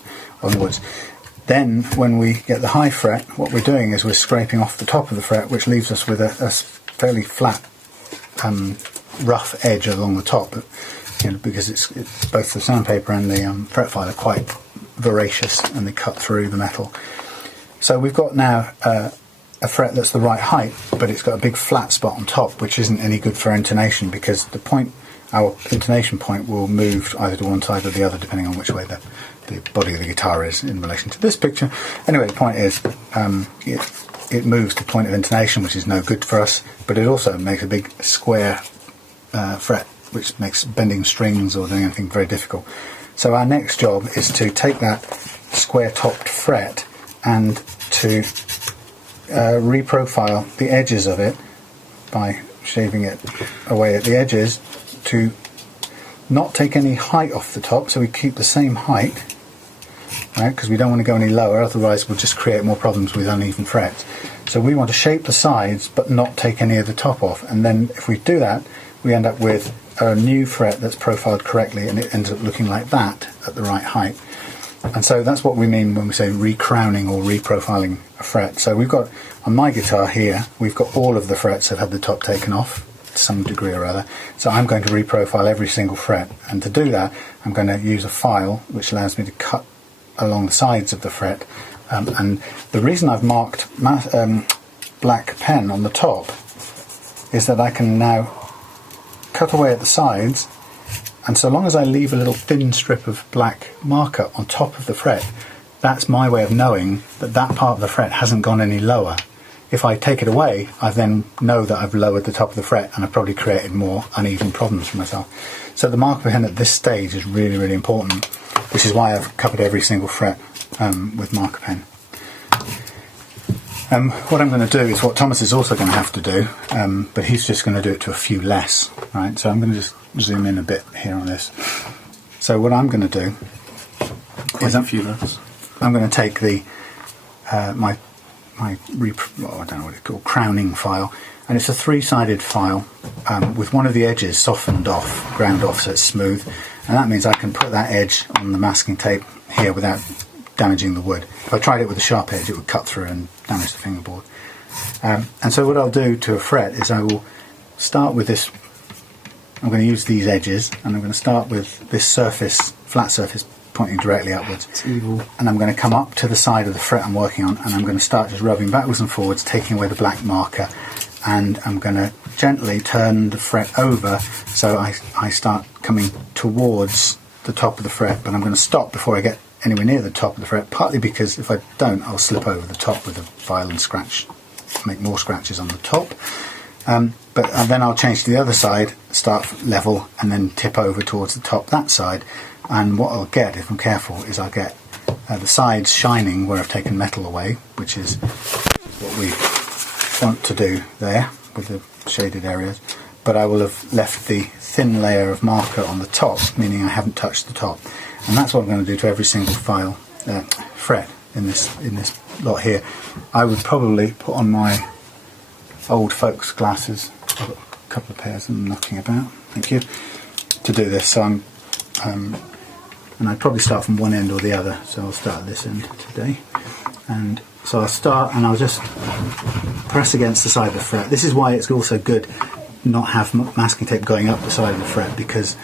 onwards. Then when we get the high fret, what we're doing is we're scraping off the top of the fret, which leaves us with a fairly flat rough edge along the top, you know, because it's both the sandpaper and the fret file are quite voracious and they cut through the metal. So we've got now a fret that's the right height, but it's got a big flat spot on top, which isn't any good for intonation, because the point, our intonation point, will move either to one side or the other depending on which way the body of the guitar is in relation to this picture. Anyway, the point is it moves the point of intonation, which is no good for us, but it also makes a big square fret, which makes bending strings or doing anything very difficult. So our next job is to take that square topped fret and to reprofile the edges of it by shaving it away at the edges, to not take any height off the top, so we keep the same height, right, because we don't want to go any lower, otherwise we'll just create more problems with uneven frets. So we want to shape the sides but not take any of the top off, and then if we do that we end up with a new fret that's profiled correctly, and it ends up looking like that at the right height. And so that's what we mean when we say recrowning or reprofiling a fret. So we've got, on my guitar here, we've got all of the frets have had the top taken off to some degree or other. So I'm going to reprofile every single fret, and to do that I'm going to use a file which allows me to cut along the sides of the fret. And the reason I've marked black pen on the top is that I can now cut away at the sides, and so long as I leave a little thin strip of black marker on top of the fret, that's my way of knowing that that part of the fret hasn't gone any lower. If I take it away, I then know that I've lowered the top of the fret, and I've probably created more uneven problems for myself. So the marker pen at this stage is really, really important, which is why I've covered every single fret with marker pen. What I'm going to do is what Thomas is also going to have to do, but he's just going to do it to a few less, right? So I'm going to just zoom in a bit here on this. So what I'm going to do is I'm going to take the I don't know what it's called, crowning file, and it's a 3-sided file with one of the edges softened off, ground off, so it's smooth, and that means I can put that edge on the masking tape here without damaging the wood. If I tried it with a sharp edge, it would cut through and damage the fingerboard. And so what I'll do to a fret is I will start with this. I'm going to use these edges, and I'm going to start with this surface, flat surface, pointing directly upwards. It's evil. And I'm going to come up to the side of the fret I'm working on, and I'm going to start just rubbing backwards and forwards, taking away the black marker, and I'm going to gently turn the fret over so I start coming towards the top of the fret, but I'm going to stop before I get anywhere near the top of the fret, partly because if I don't, I'll slip over the top with a file and scratch, make more scratches on the top. But then I'll change to the other side, start level, and then tip over towards the top that side. And what I'll get, if I'm careful, is I'll get the sides shining where I've taken metal away, which is what we want to do there with the shaded areas. But I will have left the thin layer of marker on the top, meaning I haven't touched the top. And that's what I'm going to do to every single fret in this lot here. I would probably put on my old folks glasses. I've got a couple of pairs of them knocking about. Thank you. To do this, so I'm and I'd probably start from one end or the other, so I'll start at this end today. And so I'll start and I'll just press against the side of the fret. This is why it's also good not have masking tape going up the side of the fret, because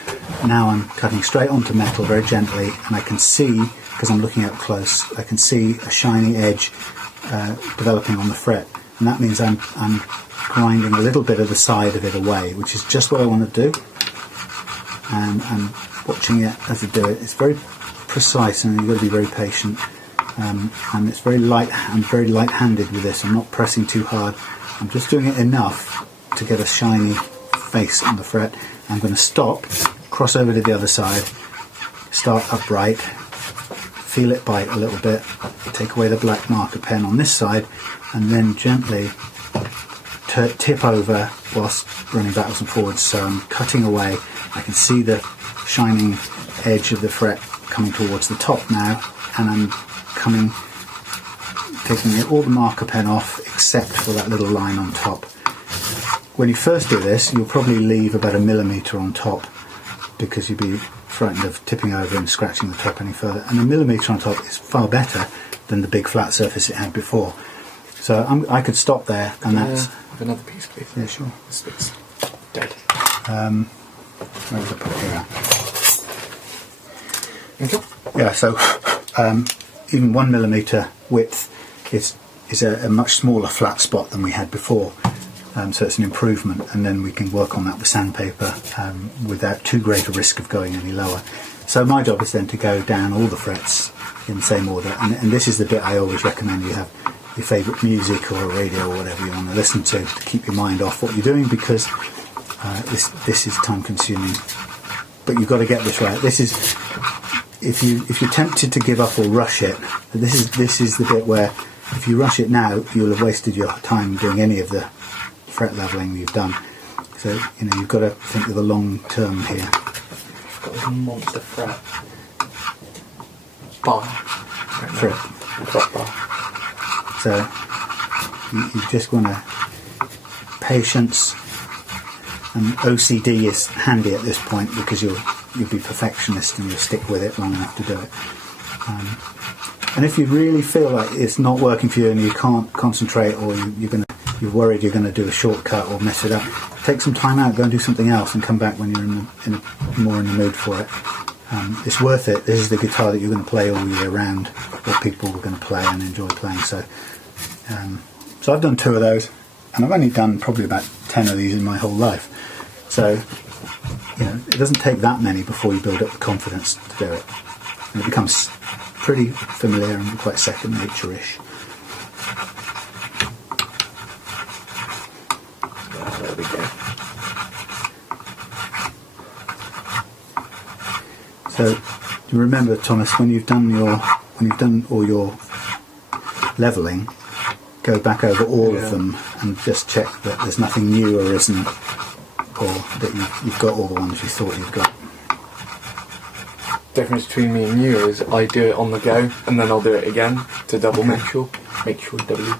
now I'm cutting straight onto metal very gently, and I can see, because I'm looking up close, I can see a shiny edge developing on the fret, and that means I'm grinding a little bit of the side of it away, which is just what I want to do. And I'm watching it as I do it. It's very precise, and you've got to be very patient. And it's very light. I'm very light-handed with this. I'm not pressing too hard. I'm just doing it enough to get a shiny face on the fret. I'm going to stop, cross over to the other side, start upright, feel it bite a little bit, take away the black marker pen on this side, and then gently tip over whilst running backwards and forwards. So I'm cutting away. I can see the shining edge of the fret coming towards the top now, and I'm taking all the marker pen off except for that little line on top. When you first do this, you'll probably leave about 1 millimetre on top, because you'd be frightened of tipping over and scratching the top any further. And 1 millimetre on top is far better than the big flat surface it had before. So I could stop there, and that's... another piece, please. Yeah, sure. It's dead. Where was I put it here? Okay. Yeah, so even 1 millimetre width is a much smaller flat spot than we had before. So it's an improvement, and then we can work on that with sandpaper without too great a risk of going any lower. So my job is then to go down all the frets in the same order, and this is the bit I always recommend you have your favourite music or a radio or whatever you want to listen to keep your mind off what you're doing, because this is time consuming. But you've got to get this right. This is, if you're tempted to give up or rush it, this is the bit where if you rush it now, you'll have wasted your time doing any of the fret leveling you've done. So you've got to think of the long term here. I've got this monster fret bar. Fret bar. So you just want to patience, and OCD is handy at this point, because you'll be perfectionist and you'll stick with it long enough to do it. And if you really feel like it's not working for you and you can't concentrate, or you're worried you're going to do a shortcut or mess it up, take some time out, go and do something else, and come back when you're more in the mood for it. It's worth it. This is the guitar that you're going to play all year round, or people are going to play and enjoy playing. So I've done 2 of those, and I've only done probably about 10 of these in my whole life. So it doesn't take that many before you build up the confidence to do it, and it becomes pretty familiar and quite second nature-ish. There we go. So you remember, Thomas, when you've done all your leveling, go back over all of them and just check that there's nothing new arisen, or that you've got all the ones you thought you've got. Difference between me and you is I do it on the go, and then I'll do it again to double make sure W,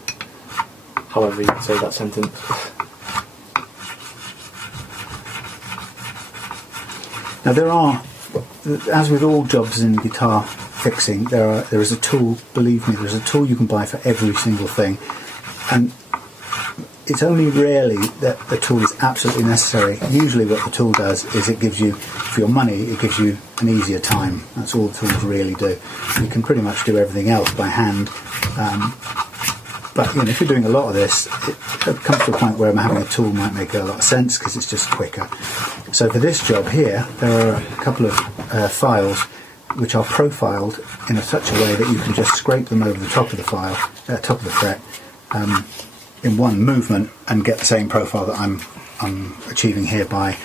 however you can say that sentence. Now there are, as with all jobs in guitar fixing, there is a tool, believe me, there's a tool you can buy for every single thing, and it's only rarely that the tool is absolutely necessary. Usually what the tool does is it gives you, for your money, it gives you an easier time. That's all the tools really do. You can pretty much do everything else by hand, but if you're doing a lot of this, it comes to a point where having a tool might make a lot of sense, because it's just quicker. So for this job here, there are a couple of files which are profiled in such a way that you can just scrape them over the top of the file, top of the fret, in one movement, and get the same profile that I'm achieving here by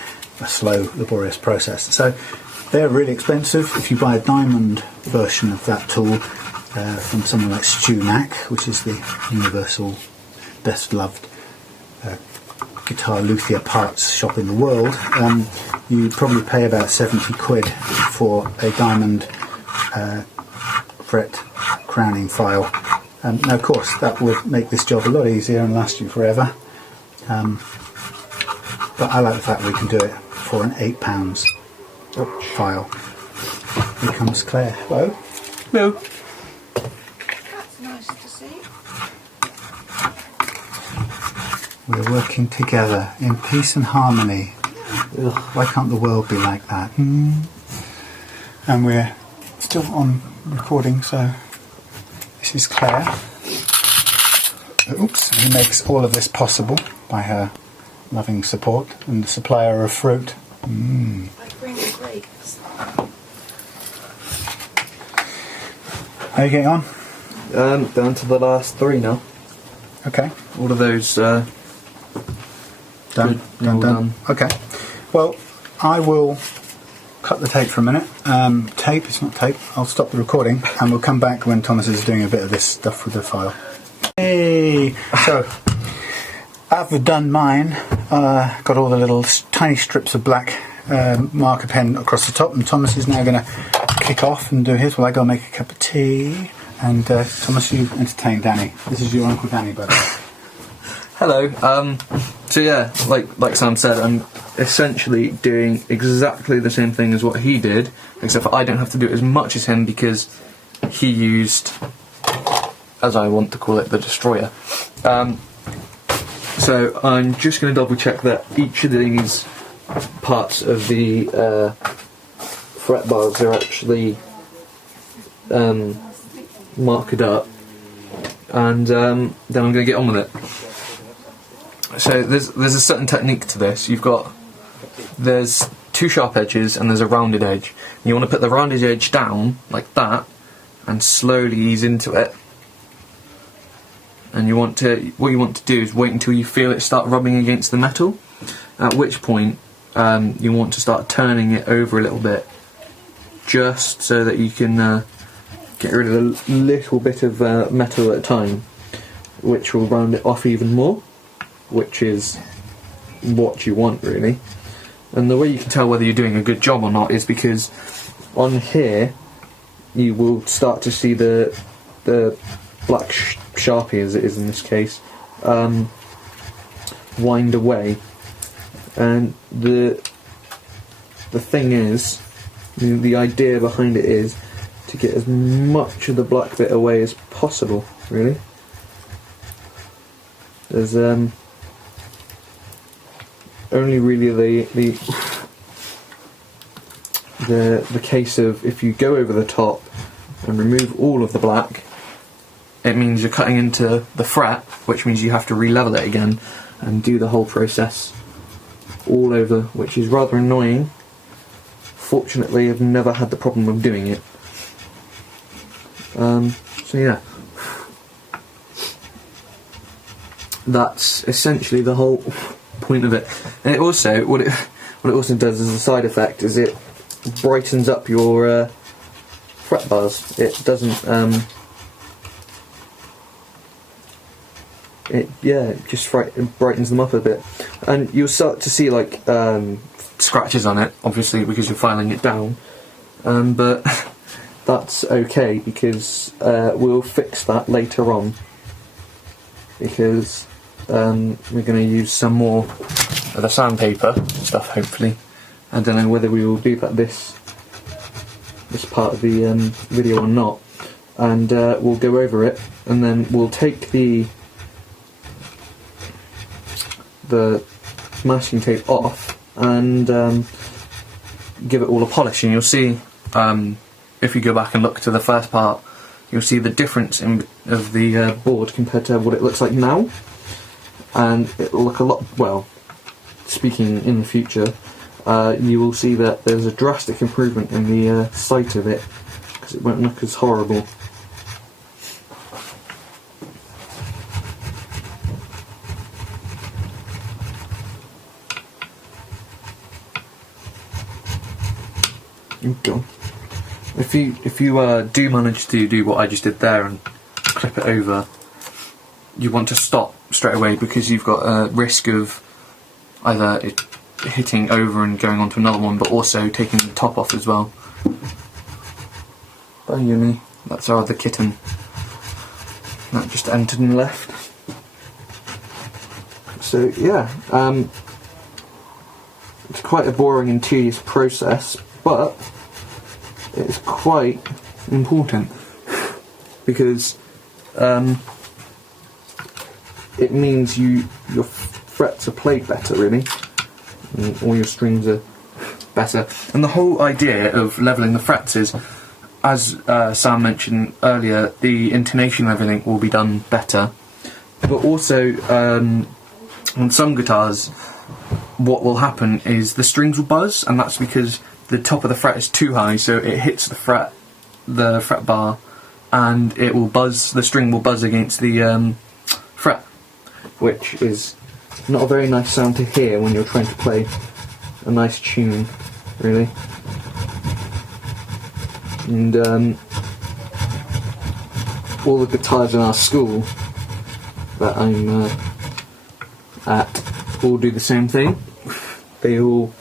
a slow, laborious process. So they're really expensive. If you buy a diamond version of that tool from someone like Stu Mac, which is the universal best loved guitar luthier parts shop in the world, you probably pay about 70 quid for a diamond fret crowning file. Now of course that would make this job a lot easier and last you forever, but I like the fact we can do it for an £8 file. Here comes Claire. Hello. Hello. That's nice to see. We're working together in peace and harmony. Ugh. Why can't the world be like that? And we're still on recording, so this is Claire. Oops, who makes all of this possible by her loving support and the supplier of fruit. I bring the grapes. How are you getting on? Down to the last 3 now. Okay. All of those Done. good. Done. All done. Okay. Well, I will cut the tape for a minute. Tape, it's not tape. I'll stop the recording and we'll come back when Thomas is doing a bit of this stuff with the file. Hey! So, I've done mine. Got all the little tiny strips of black marker pen across the top, and Thomas is now going to kick off and do his. Well, I go make a cup of tea. And Thomas, you entertain Danny. This is your Uncle Danny, by the way. Hello. So yeah, like Sam said, I'm essentially doing exactly the same thing as what he did, except for I don't have to do it as much as him because he used, as I want to call it, the destroyer. So I'm just going to double check that each of these parts of the fret bars are actually marked up, and then I'm going to get on with it. So there's a certain technique to this. There's 2 sharp edges and there's a rounded edge. You want to put the rounded edge down like that and slowly ease into it. And what you want to do is wait until you feel it start rubbing against the metal, at which point you want to start turning it over a little bit, just so that you can get rid of a little bit of metal at a time, which will round it off even more, which is what you want really. And the way you can tell whether you're doing a good job or not is because on here you will start to see the black Sharpie, as it is in this case, wind away. And the thing is, the idea behind it is to get as much of the black bit away as possible, really. There's only really the case of if you go over the top and remove all of the black, it means you're cutting into the fret, which means you have to re-level it again and do the whole process all over, which is rather annoying. Fortunately, I've never had the problem of doing it. So yeah, that's essentially the whole point of it. And it also, what it also does as a side effect is it brightens up your fret bars. It doesn't. It just brightens them up a bit, and you'll start to see like scratches on it, obviously because you're filing it down. But that's okay because we'll fix that later on, because we're going to use some more of the sandpaper stuff, hopefully. I don't know whether we will do that this part of the video or not, and we'll go over it, and then we'll take the masking tape off and give it all a polish. And you'll see, if you go back and look to the first part, you'll see the difference of the board compared to what it looks like now, and it'll look a lot, well, speaking in the future, you will see that there's a drastic improvement in the sight of it, because it won't look as horrible. Okay. If you do manage to do what I just did there and clip it over, you want to stop straight away, because you've got a risk of either it hitting over and going onto another one, but also taking the top off as well. Bye Yumi, that's our other kitten. That just entered and left. So yeah, it's quite a boring and tedious process, but it's quite important because it means your frets are played better, really, and all your strings are better. And the whole idea of leveling the frets is, as Sam mentioned earlier, the intonation and everything will be done better. But also, on some guitars, what will happen is the strings will buzz, and that's because the top of the fret is too high, so it hits the fret bar, and it will buzz. The string will buzz against the fret, which is not a very nice sound to hear when you're trying to play a nice tune, really. And all the guitars in our school that I'm at all do the same thing. They all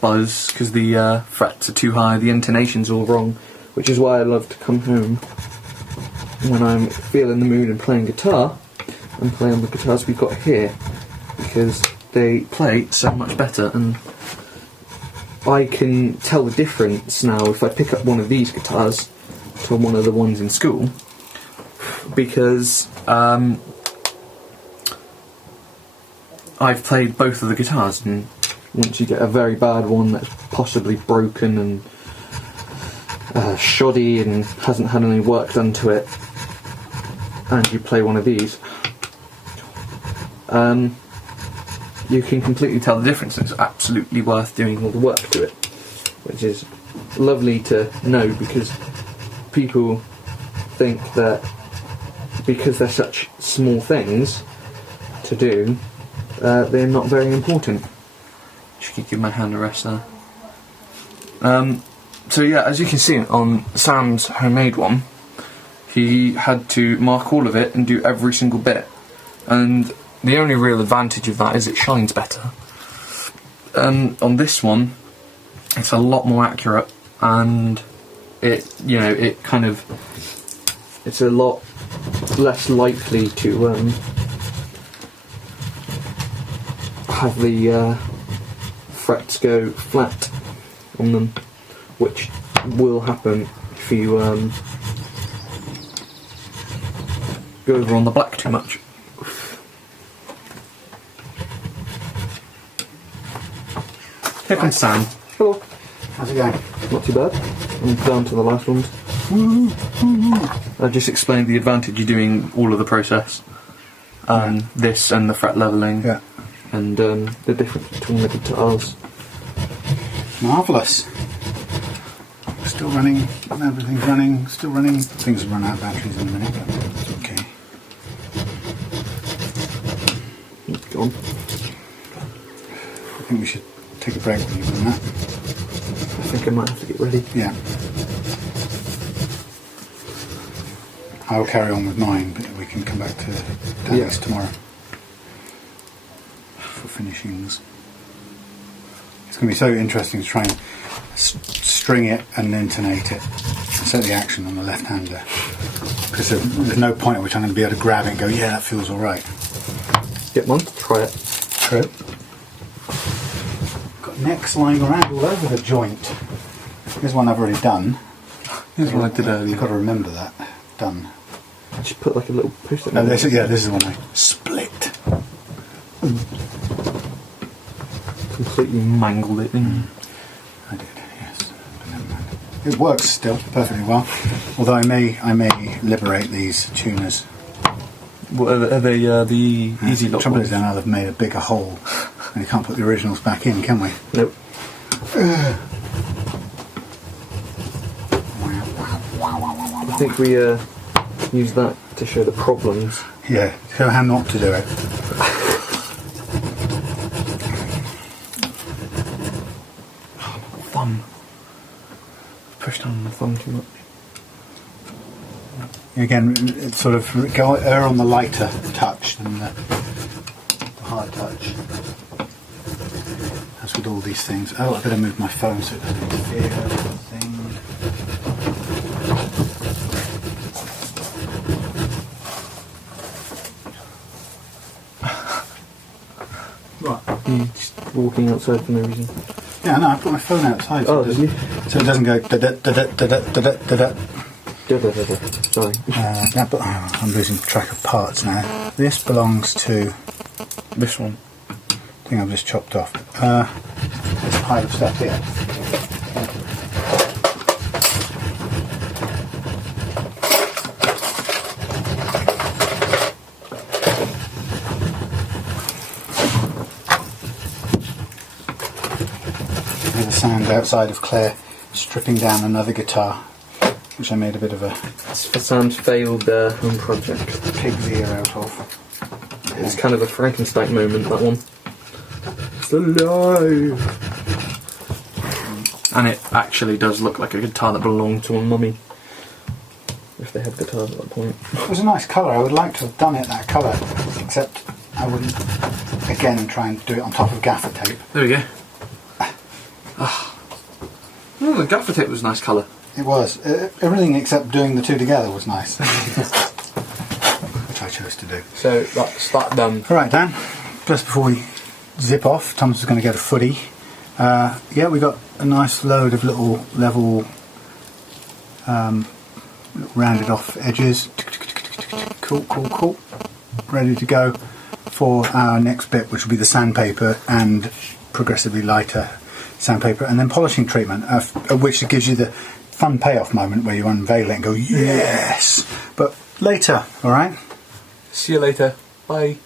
buzz because the frets are too high, the intonation's all wrong, which is why I love to come home when I'm feeling the mood and playing guitar and play on the guitars we've got here, because they play so much better, and I can tell the difference now if I pick up one of these guitars to one of the ones in school, because I've played both of the guitars, and once you get a very bad one that's possibly broken and shoddy and hasn't had any work done to it, and you play one of these, you can completely tell the difference. It's absolutely worth doing all the work to it, which is lovely to know, because people think that because they're such small things to do, they're not very important. Just keep giving my hand a rest there. So yeah, as you can see on Sam's homemade one, he had to mark all of it and do every single bit, and the only real advantage of that is it shines better. On this one, it's a lot more accurate, and it's a lot less likely to have the frets go flat on them, which will happen if you go over on the black too much. Here comes Sam. Hello. How's it going? Not too bad. I'm down to the last ones. I just explained the advantage of doing all of the process. This and the fret levelling. Yeah. And the difference between the guitars. Marvellous. Still running, everything's running, still running. Things will run out of batteries in a minute, but it's okay. Go on. I think we should take a break when you've done that. I think I might have to get ready. Yeah. I'll carry on with mine, but we can come back to Danny's tomorrow for finishings. It's going to be so interesting to try and string it and intonate it and set the action on the left-hander, because there's no point at which I'm going to be able to grab it and go, yeah, that feels alright. Get one, try it. True. Got necks lying around all over the joint. Here's one I've already done. Here's one I did earlier. You've got to remember that. Done. Just put like a little post-it. No, this is the one I split. Completely mangled it, didn't you? I did, yes. But never mind. It works still perfectly well. Although I may liberate these tuners. What are they the easy lock The trouble ones? is then I'll have made a bigger hole, and you can't put the originals back in, can we? Nope. I think we use that to show the problems. Yeah, show how not to do it. Thumb. Pushed on my thumb too much. Again, it's sort of err on the lighter touch than the hard touch. As with all these things. Oh, I better move my phone so it doesn't interfere with the thing. What? Yeah, just walking outside for no reason. Yeah, no, I put my phone outside so, did you? So it doesn't go da-da-da-da-da-da-da-da. Sorry. Yeah, but I'm losing track of parts now. This belongs to This one. thing I've just chopped off. This pile of stuff here. Hear the sound outside of Claire stripping down another guitar, which I made a bit of a It's for Sam's failed home project. pig's ear out of. It's kind of a Frankenstein moment, that one. It's alive! And it actually does look like a guitar that belonged to a mummy. If they had guitars at that point. It was a nice colour. I would like to have done it that colour, except I wouldn't again try and do it on top of gaffer tape. There we go. Oh, the gaffer tape was a nice colour. It was. Everything except doing the two together was nice. Which I chose to do. So that's that done. Alright Dan, just before we zip off, Tom's going to go to footy. Yeah, we got a nice load of little level rounded off edges. Cool, cool, cool. Ready to go for our next bit, which will be the sandpaper and progressively lighter sandpaper and then polishing treatment, which gives you the fun payoff moment where you unveil it and go yes, but later. Alright, See you later. Bye.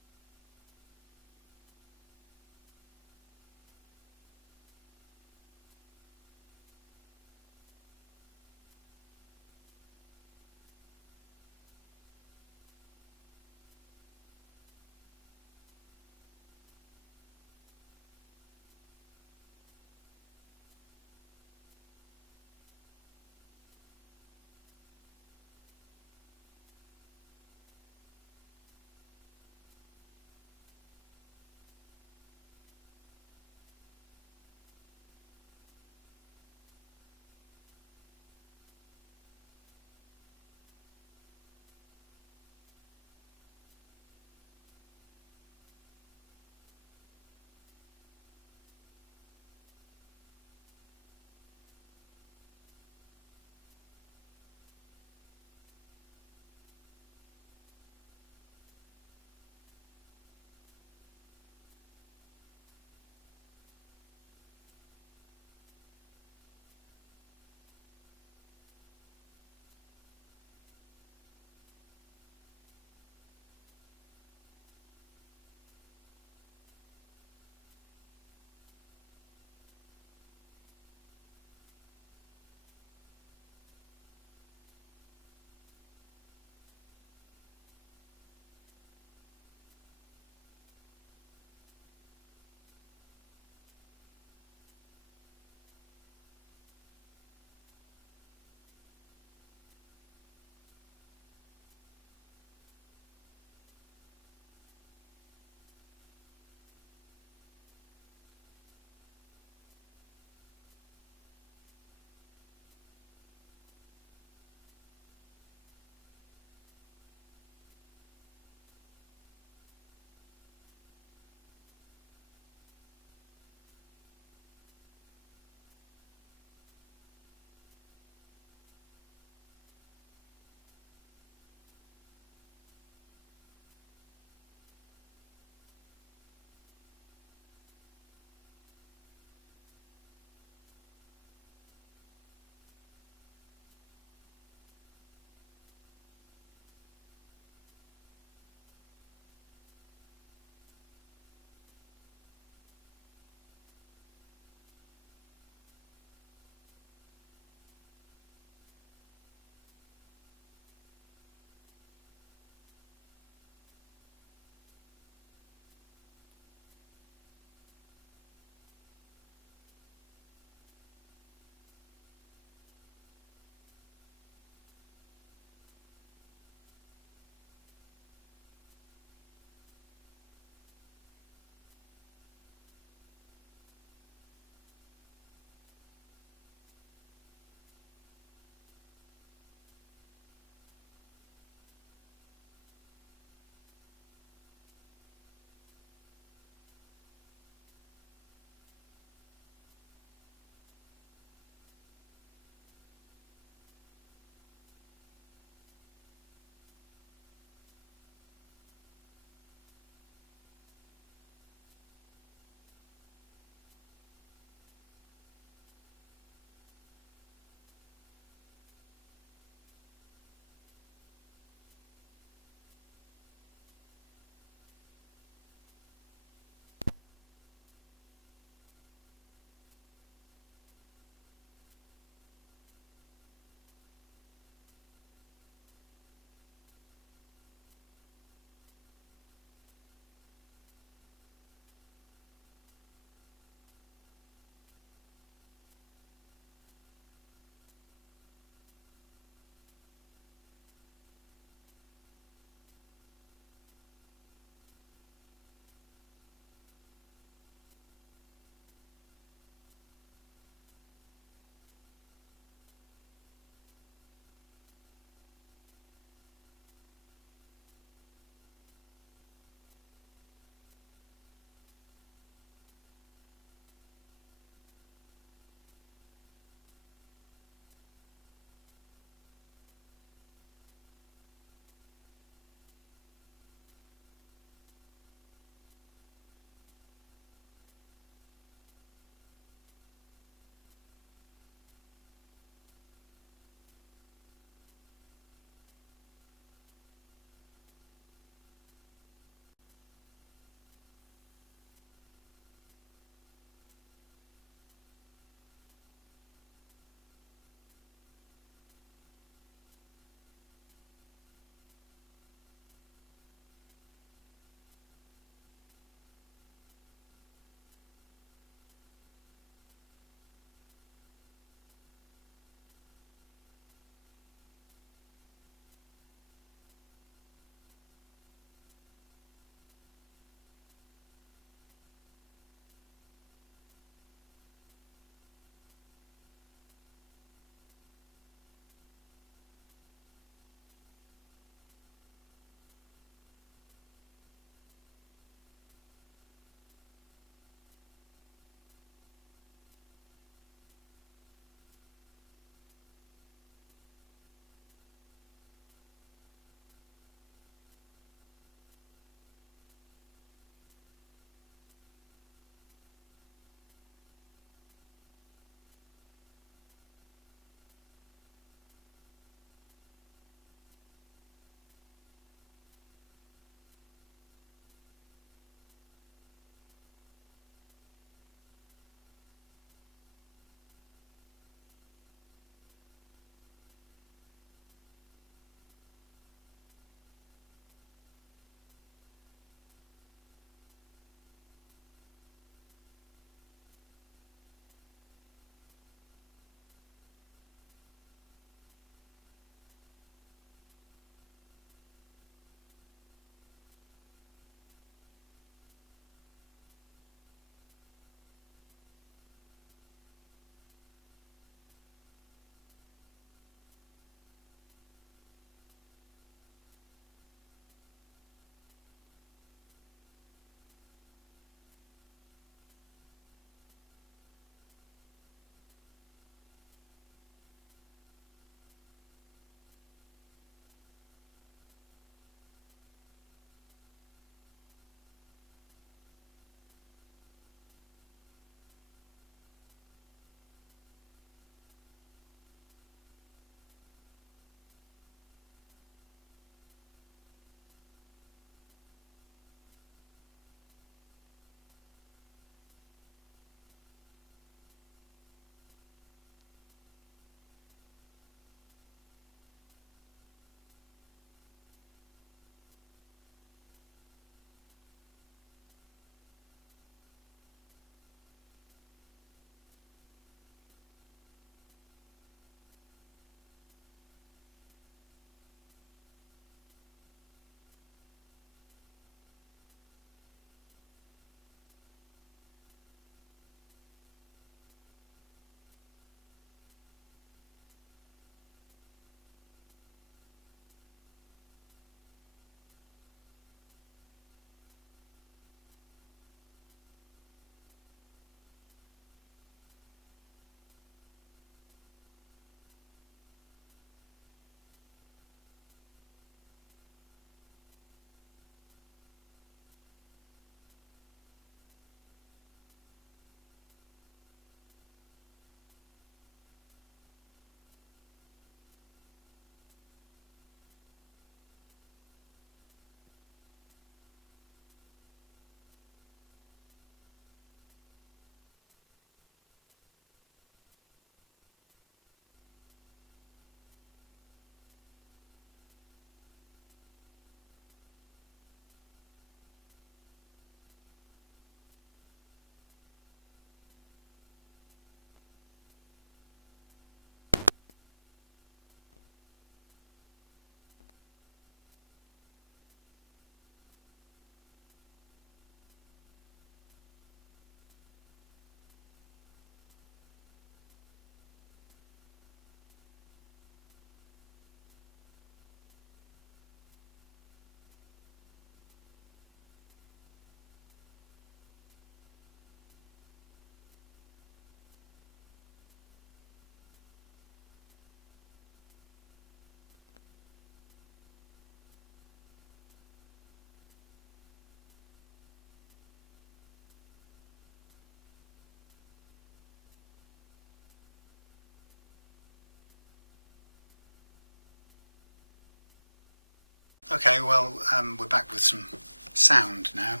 Okay, well, we're back with some sound now.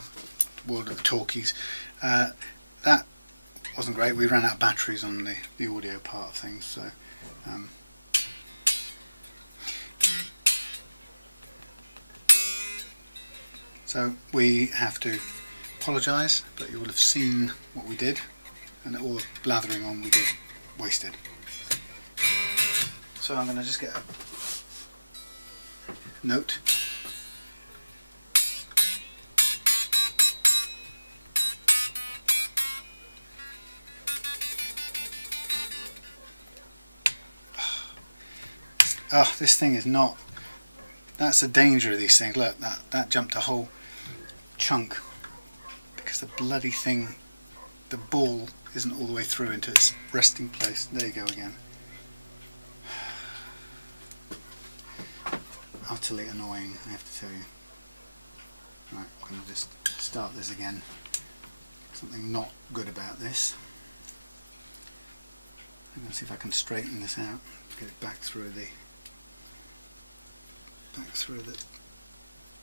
World of the talkies. That wasn't great. We ran out of batteries on the audio part of things, so so we have to apologise, but you will have seen what we did, and all the blathering on we did wasted. So I'm going to just get a note. Oh, this thing is not... That's the danger of these things. Look, that jumped a whole chunk because the bloody thing, the ball isn't all the way through into its resting place. There you go again. Utterly annoying, I have to tell you. Right, I'm going to just start this again. Something not good about this. I'm going to see if I can straighten this out, get it back through the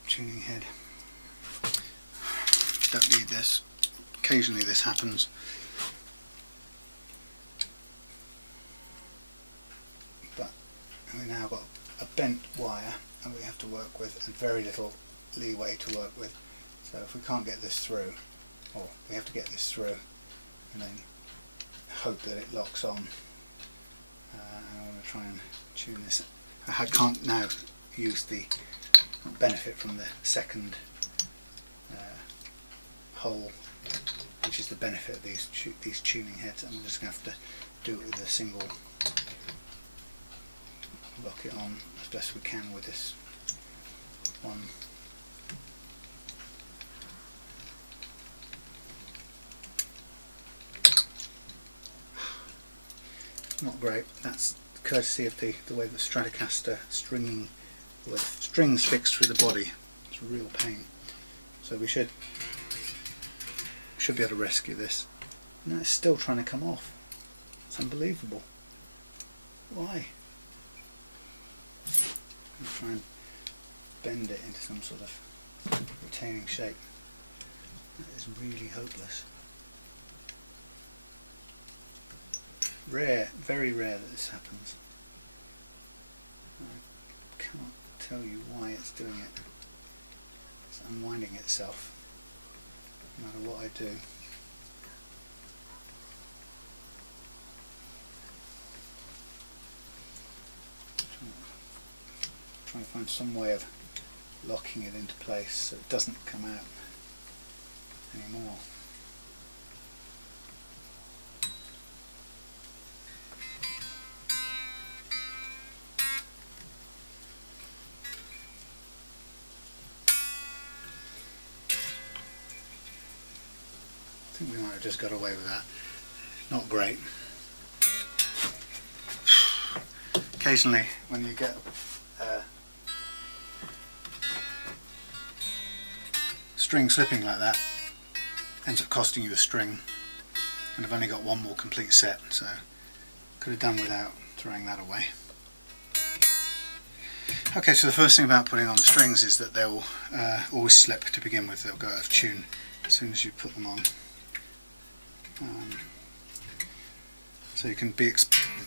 tuning head. Don't need this. Occasionally this happens. But we now got a bent wire and we have to work with, and very little leeway to work with. So if we can't get this through, or we have to get this through and then hope that it locks on. I want to try and tune this. I can't now use the benefit from the second hole, which is the benefit of these tuning heads. I'm just going to have to do it with a single, lock it on as best we can with this one. Not great. That's courtesy of the way the Stratocaster stringing, with strings fixed through the body. It's a real pain. So we should be able to rescue this. No, it's still trying to come off. It's unbelievable. Why? I'm try and bend it into some sort of retaining shape. That is really hopeless. Rare, very rare that this happens. I can't tell you why it's doing it. It's unwinding itself, no matter what I do. Trying to find some way of locking it into place so it doesn't come out anymore. I think we might have just got away with that. Not great. Occasionally when you get string slipping like that, ends up costing you a string, and I've only got one more complete set, so could have done without throwing that away. Okay, so the first thing about putting on the strings is that they'll always slip to begin with. They'll go out of tune as soon as you put them on. So you can be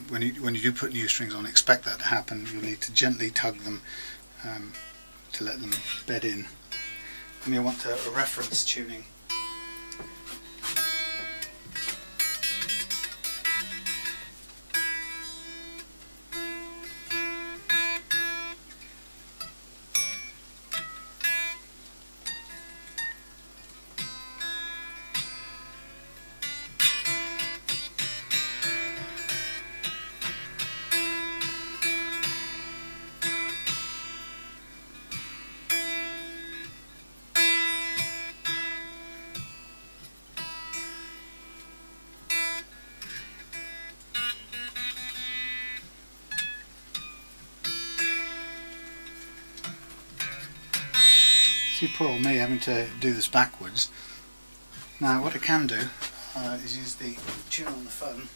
when you do put new strings on, expect that to happen. You'll need to gently tug them to let them bed in. And you'll want a reference tuning. See, poor old me having to do this backwards. Now what I can do is use the tune on the phone,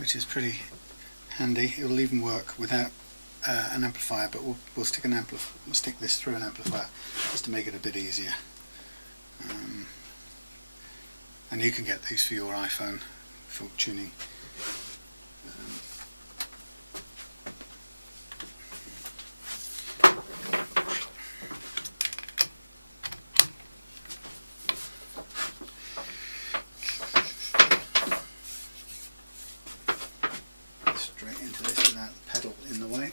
which is pretty handy. It will even work without an amplifier, but we'll stick this through an amplifier just to make it a bit easier. And you can get these for your iPhone for tuning. Straight into this without the pedal in the way.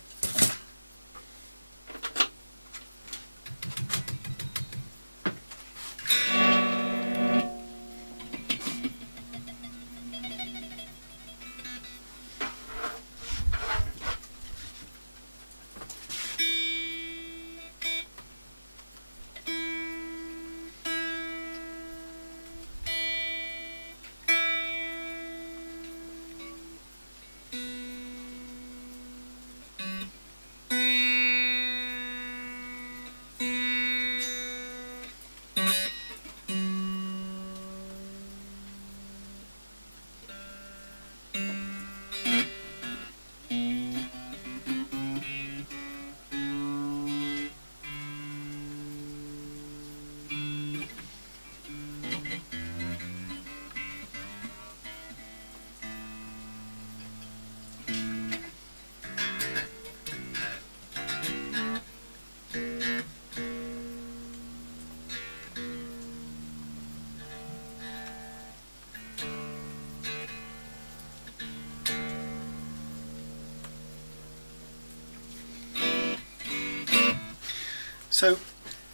So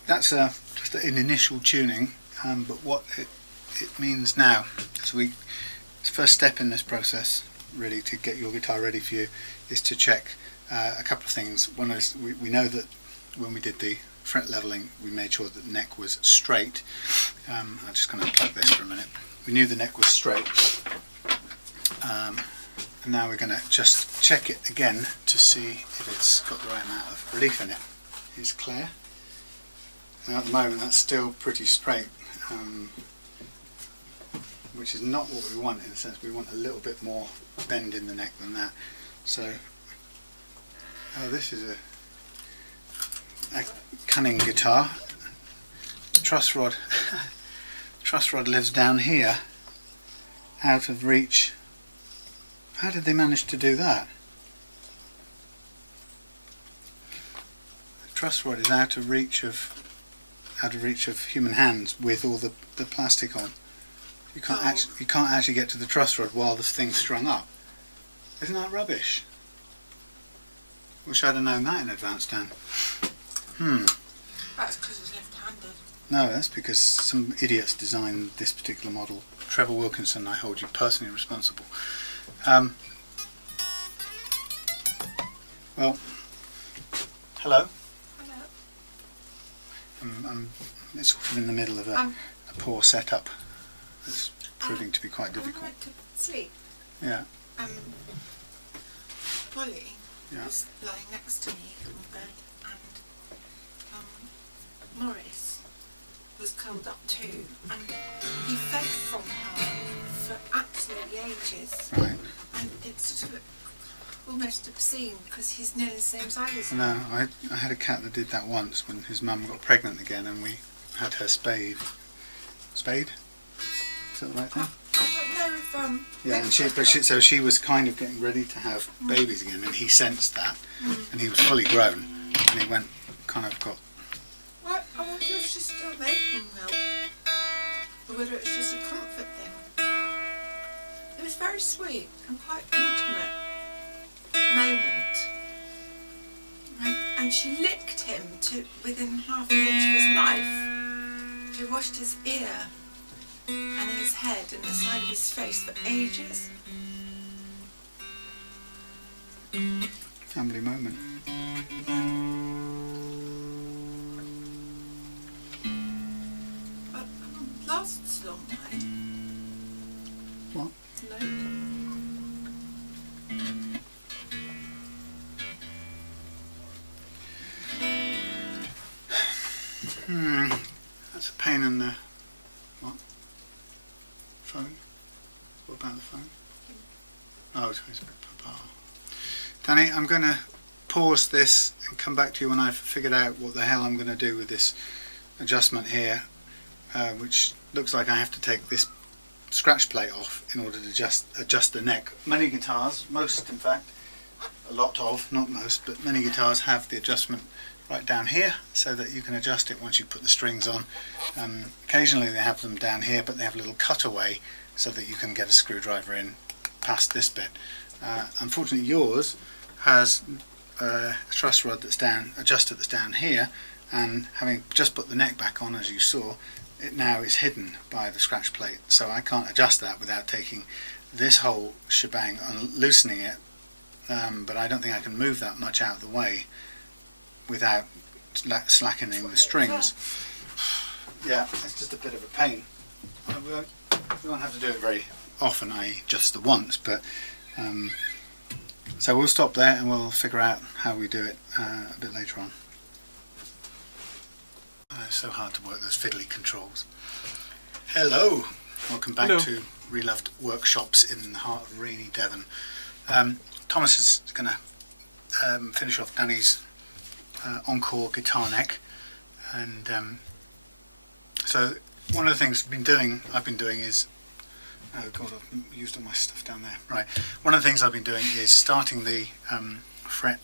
that's just an initial tuning, but what it means now, so the first step in this process really to get your guitar ready for you is to check a couple of things. One is we know that when we did the fret leveling we made sure that the neck was straight. I'm just going to unplug this for a minute. We knew the neck was straight, and now we're going to just check it again to see if it's got the right amount of relief in it. It's clear. Now at the moment that's still pretty straight, which is not what we want in a sense. We want a little bit more bend in the neck than that. So, this is a cunning guitar. Truss rod lives down here, out of reach. How did they manage to do that? The truss rod is out of reach of human hands with all the plastic on. You can't actually get to the truss rod while this thing's strung up. Isn't that rubbish? Wish I'd have known that in advance, Dan. That's because it's left-handed. No, that's because some idiots designed this particular model. Trevor Wilkinson, I hold you personally responsible. Well, hello. It's sort of in the middle of a poor setup. It's proving to be quite difficult. I went to sleep. Yeah. Polly was lying next to me on the bed, and Morris was curled up too, and he fed from her for absolutely ages. Right. And it's sort of almost obscene because he's nearly the same size as No, I had a cat that did that once when his mum got pregnant again, and we had her spayed. Spayed? Is that the right thing? I don't know if yeah, and so she was kind of getting ready to have babies again, and he sensed that, and he was fully grown, and he went kind of got. What? I wonder if she's still making milk, or whether it's just a comfort thing. It was very sweet and quite intimate moment. Right? And she licked him to within half an inch of his life. She washed his ear and his head and the side of his face for ages. Family moment. But lasts a long time. What? No. That's a pain in the what? Phone? What about the phone? Oh, it's a bit. Danny, I'm going to pause this and come back to you when I've figured out what the hell I'm going to do with this adjustment here, which looks like I have to take this scratch plate off in order to adjust the neck. Many guitars, most in fact, a lot of, not most, but many guitars have the adjustment right down here so that you can adjust it once you put the strings on. Occasionally they have them down here, but they have a little cutaway so that you can get a screwdriver in past this bit. Unfortunately yours has a truss rod that's adjusted that's down here, and having just put the neck back on, as you saw, it now is hidden by the scratch plate, so I can't adjust that without taking this whole shebang and loosening it, but I don't think I can move that much out of the way without slackening the strings. Yeah, it's just a bit of a pain. We won't have to do it very often, i.e. just the once, but so we'll stop there and we'll figure out how we do it a bit later on. It's so hard to work those fiddly controls. Hello! Welcome back to Reloved Workshops in the heart of rainy Devon. Thomas is going to finish off Danny's Encore guitar neck, and so one of the things I've been doing is, oh god, I've used all my stuff down there. Right, one of the things I've been doing is starting the fret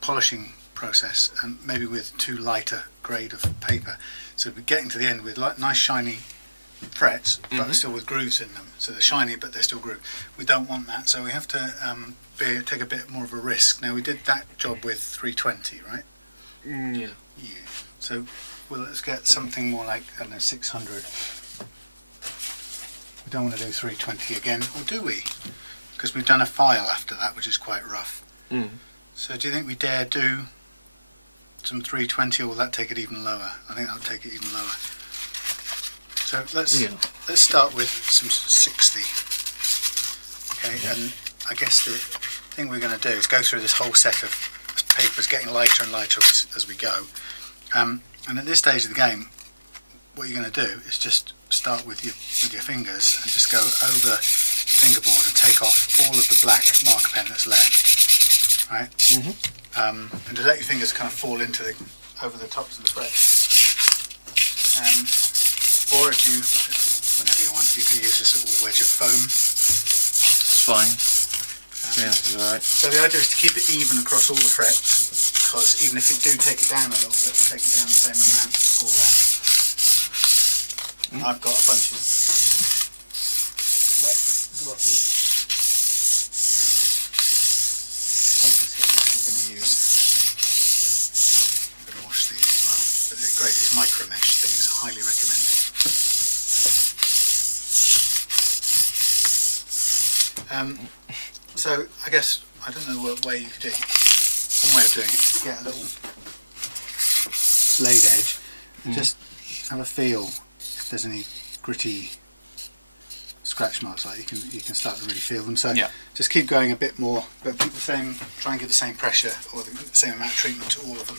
polishing process, and maybe with too lighter grade of paper, so we're getting to the end with nice shiny frets, but still with grooves in them. So they're shiny but they're still grooved. We don't want that, so we have to take a bit more of a risk. Now we did that job with 320, right? Yeah. So let's get something more like, I don't know, 600. We don't want to do 320 again, or do we? Because we've done a file after that, which is quite rough. So do you think we dare do some 320, or will that take it even lower? I think that'll take it even lower. So let's start with some 60. Okay, and I guess the thing we're going to do is go through this whole set of papers, getting lighter and lighter as we go. And at this stage of the game, what you're going to do is just start with your fingers and just go over the fingerboard and take off all of the black marker pen that's left, right? And to let your fingers kind of fall into over the tops of the frets. Or if you, whenever you want, you can use this little wedge of foam. It's fine. Yeah, that's alright. So the idea is to keep it even across all the frets, because even if you do take it down a little bit, we'll take it down the same amount all round. I've got a bunch of wet, glossy paints here which I'm going to use. I'm going to wash these as well. But they're great, these micro mesh things, highly recommended. So I guess, I don't know what way you could do it. One way of doing it is to get a little blade edge and just have a feel if there's any gritty scratch marks, like you can start to really feel them. So just keep going a bit more, but keep try and give the same pressure or the same amount of treatment to all of them.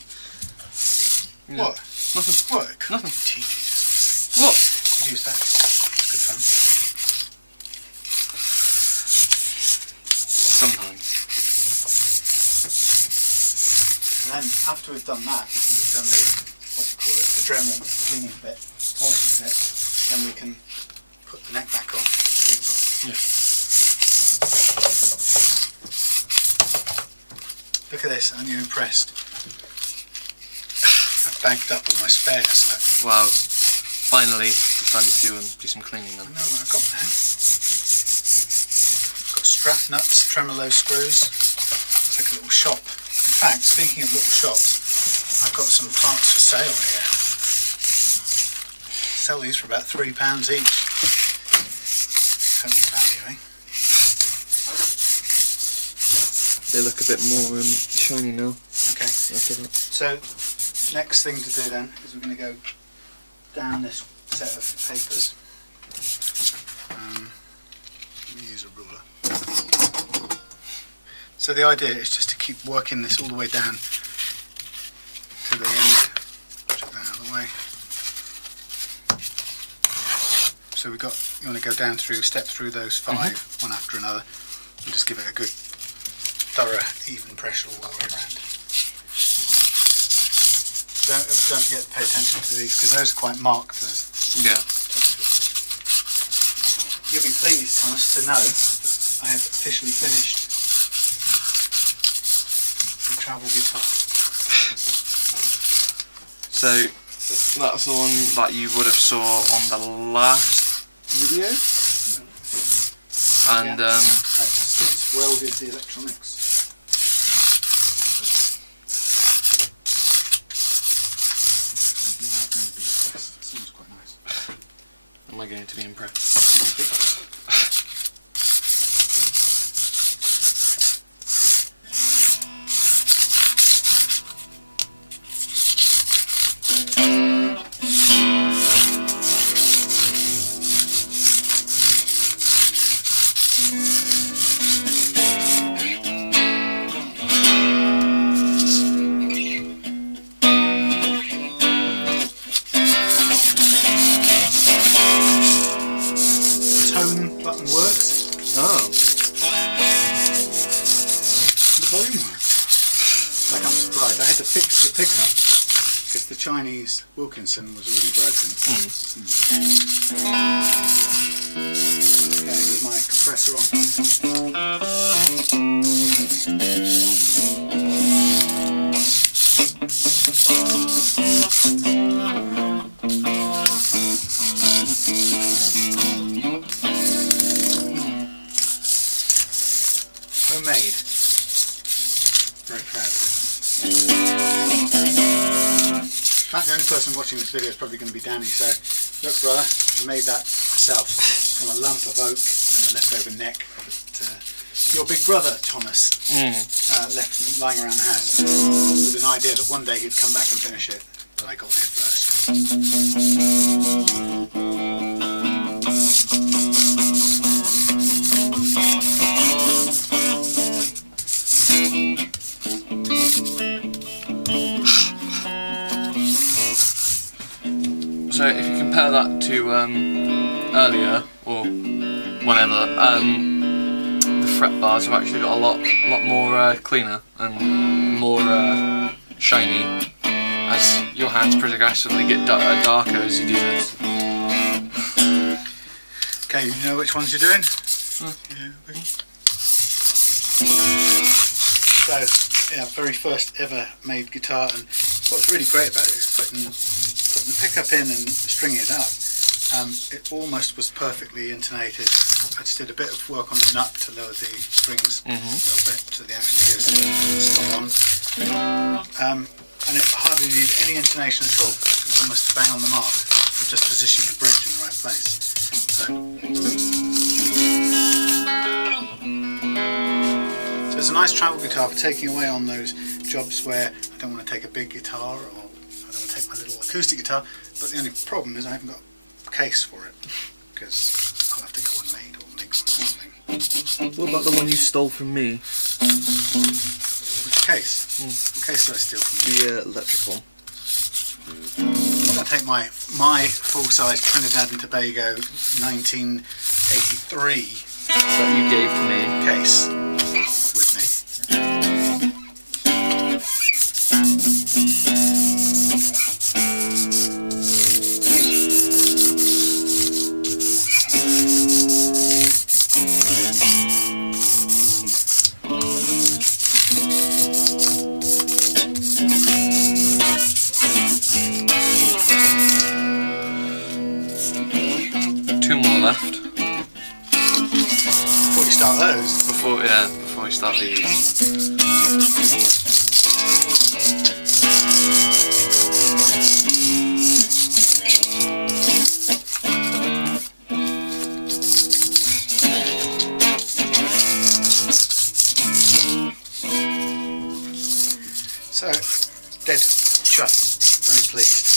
What? Nothing. What? Nothing. Teenagers. What? Could use that. It's good fun. Sometimes. And then after we've done that, and we've done the, what do you call it, the Dremel cleaning bit, polishing bit, then we can put the neck back on, the strings on. Look at this, aren't you impressed? I've bagged up all my spares, look. Wow. Finally decided to do some cleaning then. I know what I've got now. Got strap nuts, tremolo screws. It's like a little shop. In fact, speaking of little shops, I've got some parts for sale here. Sell these for about £3 each. Hope the value, eh? They look a bit more shiny now. Okay. So, next thing to do then is we're going to go down this set of papers. Let me use a ruler. So the idea is just to keep working this all the way down to the end. Check that out of the way. So you want to go down through, step through those 5, one after another, and just give it a good thorough, even pressure all the way around. Don't forget to pay attention to these because those are quite marked. Those. Yeah. You'll be pleased, Thomas, to know that I have officially finished the travel guitar. So that's the one that you would have saw on the last video, and I've since welded the electronics. You are going to be impressed. It sounds quite nice. am I going to be impressed? Button works. Oh. The volume works. Like, I'm surprised. I had to fix the pickup because the Chinese Wilkinson was already broken. Okay, with my compressor on. Homemade. Very proud of it. In fact, the only person watching this video is probably going to be Danny, so look brother, I made that myself from a lump of oak and a leftover neck that your big brother Thomas left lying around the house with an idea that one day he'd come back and finish it, but I got there first. So if you compare that to earlier, or whenever, the fret bars have actually got a lot more cleaner and more shiny, as your hands progressively get darker as you do this. Okay, you know which ones you're doing? So, yeah, very first ever made guitar, and what's really great about it is putting the pickup in and stringing it up. It almost was perfectly intonated. I just did a bit of work on the nut to lower the strings a little bit so they actually get spot on. And it hardly needed any intonation at all. It was almost bang on the mark for just positioning the bridge in the right place. So it's a nice travel guitar for taking away on those jobs where I don't want to take a big guitar, or I don't want to take my little acoustic guitar, but the only problem is I haven't got a case for it, because I'll have to get one made or make one or something. What about the one you stole from me? Which case? The case that I steal from you. The electrical. I'm going to take my full-size Trinidad and Tobago 1983 That you gave to me. case with me. Two more left. Before you start those. Before we start these. So, dead chuffed, very pleased.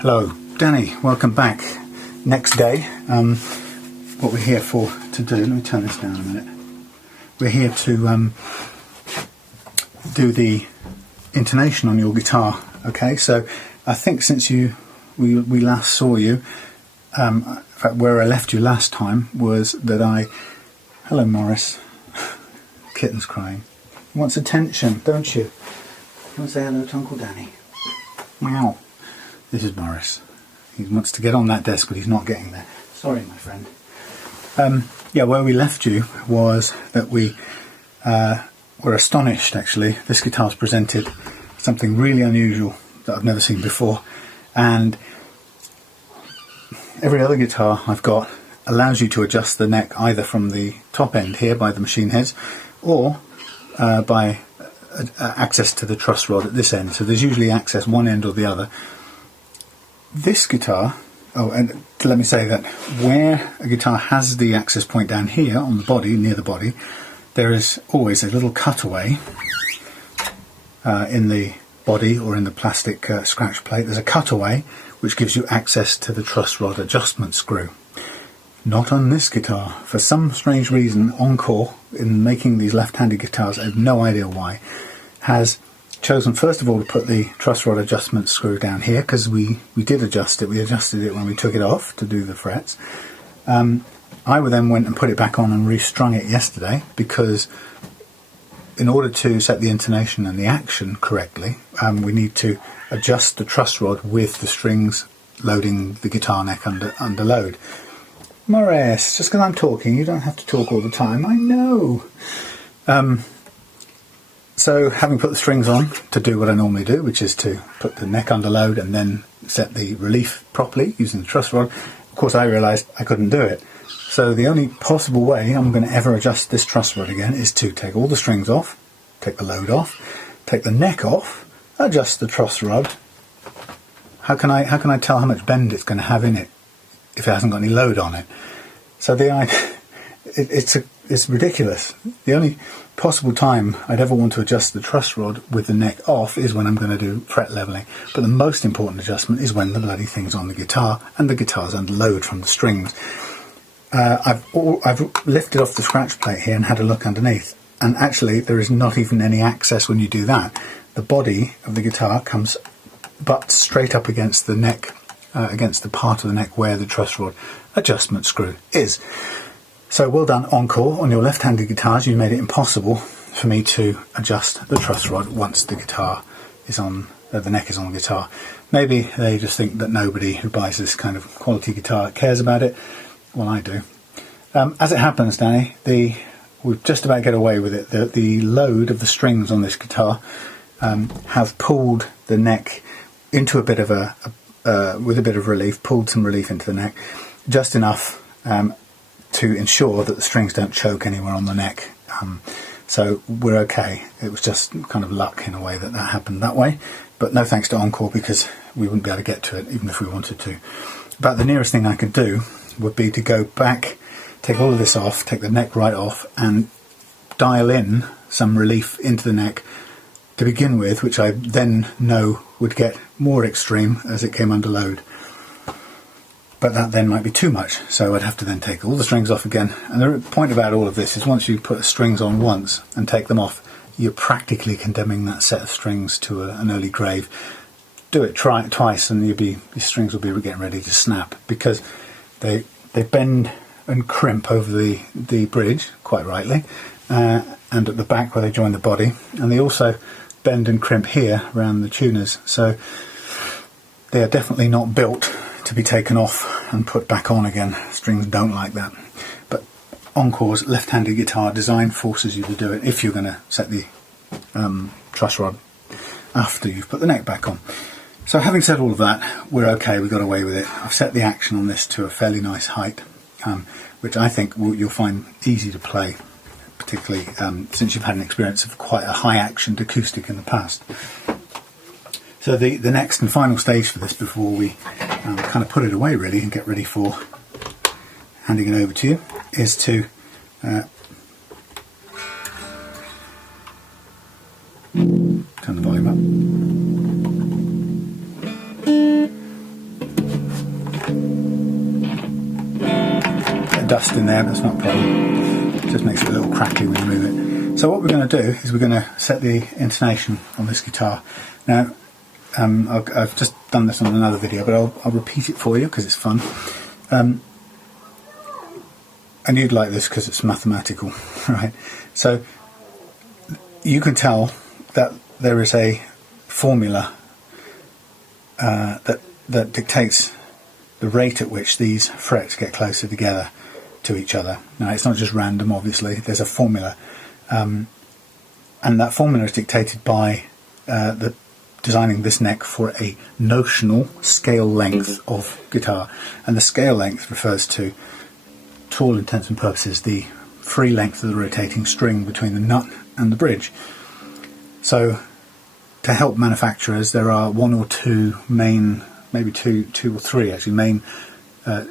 Hello, Danny, welcome back. Next day, what we're here for to do, let me turn this down a minute. We're here to do the intonation on your guitar, okay? So I think since we last saw you, in fact where I left you last time was that hello Morris, kitten's crying. He wants attention, don't you? You want to say hello to Uncle Danny? Meow. This is Morris. He wants to get on that desk, but he's not getting there. Sorry, my friend. Yeah, where we left you was that we were astonished, actually. This guitar's presented something really unusual that I've never seen before. And every other guitar I've got allows you to adjust the neck either from the top end here by the machine heads or by access to the truss rod at this end. So there's usually access one end or the other. This guitar, oh, and let me say that where a guitar has the access point down here on the body, near the body, there is always a little cutaway in the body or in the plastic scratch plate. There's a cutaway which gives you access to the truss rod adjustment screw. Not on this guitar. For some strange reason, Encore, in making these left-handed guitars, I have no idea why, has chosen first of all to put the truss rod adjustment screw down here, because we did adjust it. We adjusted it when we took it off to do the frets. I then went and put it back on and restrung it yesterday, because in order to set the intonation and the action correctly, we need to adjust the truss rod with the strings loading the guitar neck under load. Morris, just because I'm talking, you don't have to talk all the time. I know. So having put the strings on to do what I normally do, which is to put the neck under load and then set the relief properly using the truss rod, of course I realised I couldn't do it. So the only possible way I'm going to ever adjust this truss rod again is to take all the strings off, take the load off, take the neck off, adjust the truss rod. How can I tell how much bend it's going to have in it if it hasn't got any load on it? So it's ridiculous. The only possible time I'd ever want to adjust the truss rod with the neck off is when I'm going to do fret leveling. But the most important adjustment is when the bloody thing's on the guitar and the guitar's under load from the strings. I've lifted off the scratch plate here and had a look underneath, and actually there is not even any access when you do that. The body of the guitar comes butt straight up against the neck, against the part of the neck where the truss rod adjustment screw is. So well done, Encore. On your left-handed guitars you made it impossible for me to adjust the truss rod once the guitar is on, the neck is on the guitar. Maybe they just think that nobody who buys this kind of quality guitar cares about it. Well, I do. As it happens, Danny, we've just about get away with it. The load of the strings on this guitar have pulled the neck into a bit of with a bit of relief, pulled some relief into the neck, just enough to ensure that the strings don't choke anywhere on the neck. So we're okay. It was just kind of luck in a way that happened that way, but no thanks to Encore, because we wouldn't be able to get to it even if we wanted to. About the nearest thing I could do would be to go back, take all of this off, take the neck right off, and dial in some relief into the neck to begin with, which I then know would get more extreme as it came under load. But that then might be too much, so I'd have to then take all the strings off again. And the point about all of this is once you put strings on once and take them off, you're practically condemning that set of strings to an early grave. Do it, try it twice, and your strings will be getting ready to snap, because they bend and crimp over the bridge, quite rightly, and at the back where they join the body, and they also bend and crimp here around the tuners. So they are definitely not built to be taken off and put back on again. Strings don't like that. But Encore's left-handed guitar design forces you to do it if you're going to set the truss rod after you've put the neck back on. So having said all of that, we're okay, we got away with it. I've set the action on this to a fairly nice height, which I think you'll find easy to play, particularly since you've had an experience of quite a high-actioned acoustic in the past. So the next and final stage for this, before we kind of put it away really and get ready for handing it over to you, is to turn the volume up. dust in there, but that's not a problem. It just makes it a little crackly when you move it. So what we're going to do is we're going to set the intonation on this guitar. Now, I've just done this on another video, but I'll repeat it for you because it's fun. And you'd like this because it's mathematical, right? So you can tell that there is a formula that dictates the rate at which these frets get closer together to each other. Now, it's not just random, obviously. There's a formula, and that formula is dictated by designing this neck for a notional scale length of guitar, and the scale length refers to all intents and purposes, the free length of the rotating string between the nut and the bridge. So, to help manufacturers, there are one or two main, maybe two or three actually, main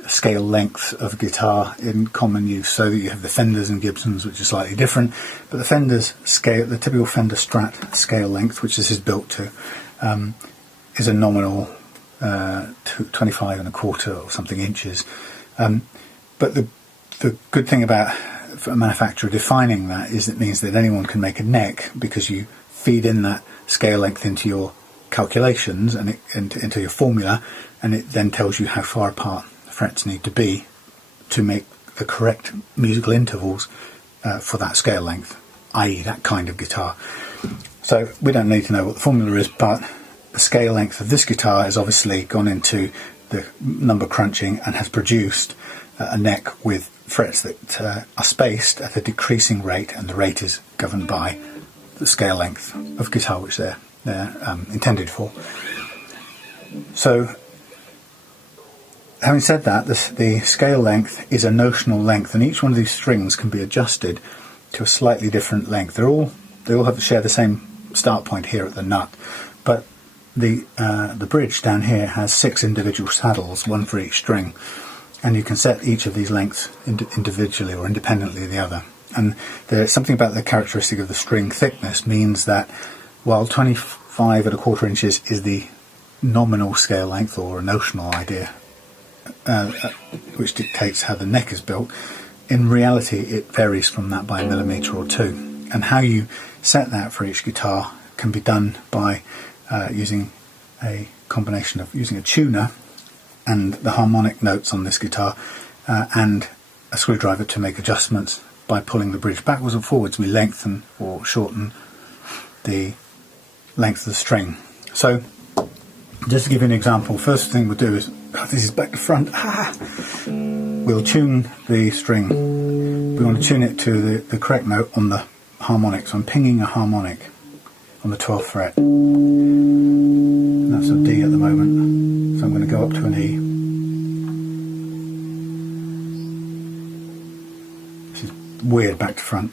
scale lengths of guitar in common use. So that you have the Fenders and Gibsons, which are slightly different, but the Fenders scale, the typical Fender Strat scale length, which this is built to, is a nominal 25 1/4 or something inches. But the good thing about a manufacturer defining that is it means that anyone can make a neck, because you feed in that scale length into your calculations and into your formula, and it then tells you how far apart the frets need to be to make the correct musical intervals for that scale length, i.e. that kind of guitar. So we don't need to know what the formula is, but the scale length of this guitar has obviously gone into the number crunching and has produced a neck with frets that are spaced at a decreasing rate, and the rate is governed by the scale length of guitar which they're intended for. So, having said that, the scale length is a notional length, and each one of these strings can be adjusted to a slightly different length. They all share the same start point here at the nut, but the bridge down here has 6 individual saddles, one for each string, and you can set each of these lengths individually or independently of the other. And there's something about the characteristic of the string thickness means that while 25 1/4 inches is the nominal scale length, or a notional idea, which dictates how the neck is built, in reality it varies from that by a millimetre or two. And how you set that for each guitar can be done by using a combination of using a tuner and the harmonic notes on this guitar, and a screwdriver to make adjustments. By pulling the bridge backwards and forwards, we lengthen or shorten the length of the string. So, just to give you an example, first thing we'll do is, God, this is back to front. We'll tune the string. We want to tune it to the correct note on the harmonic. So I'm pinging a harmonic on the 12th fret. That's a D at the moment. So I'm going to go up to an E. This is weird back to front.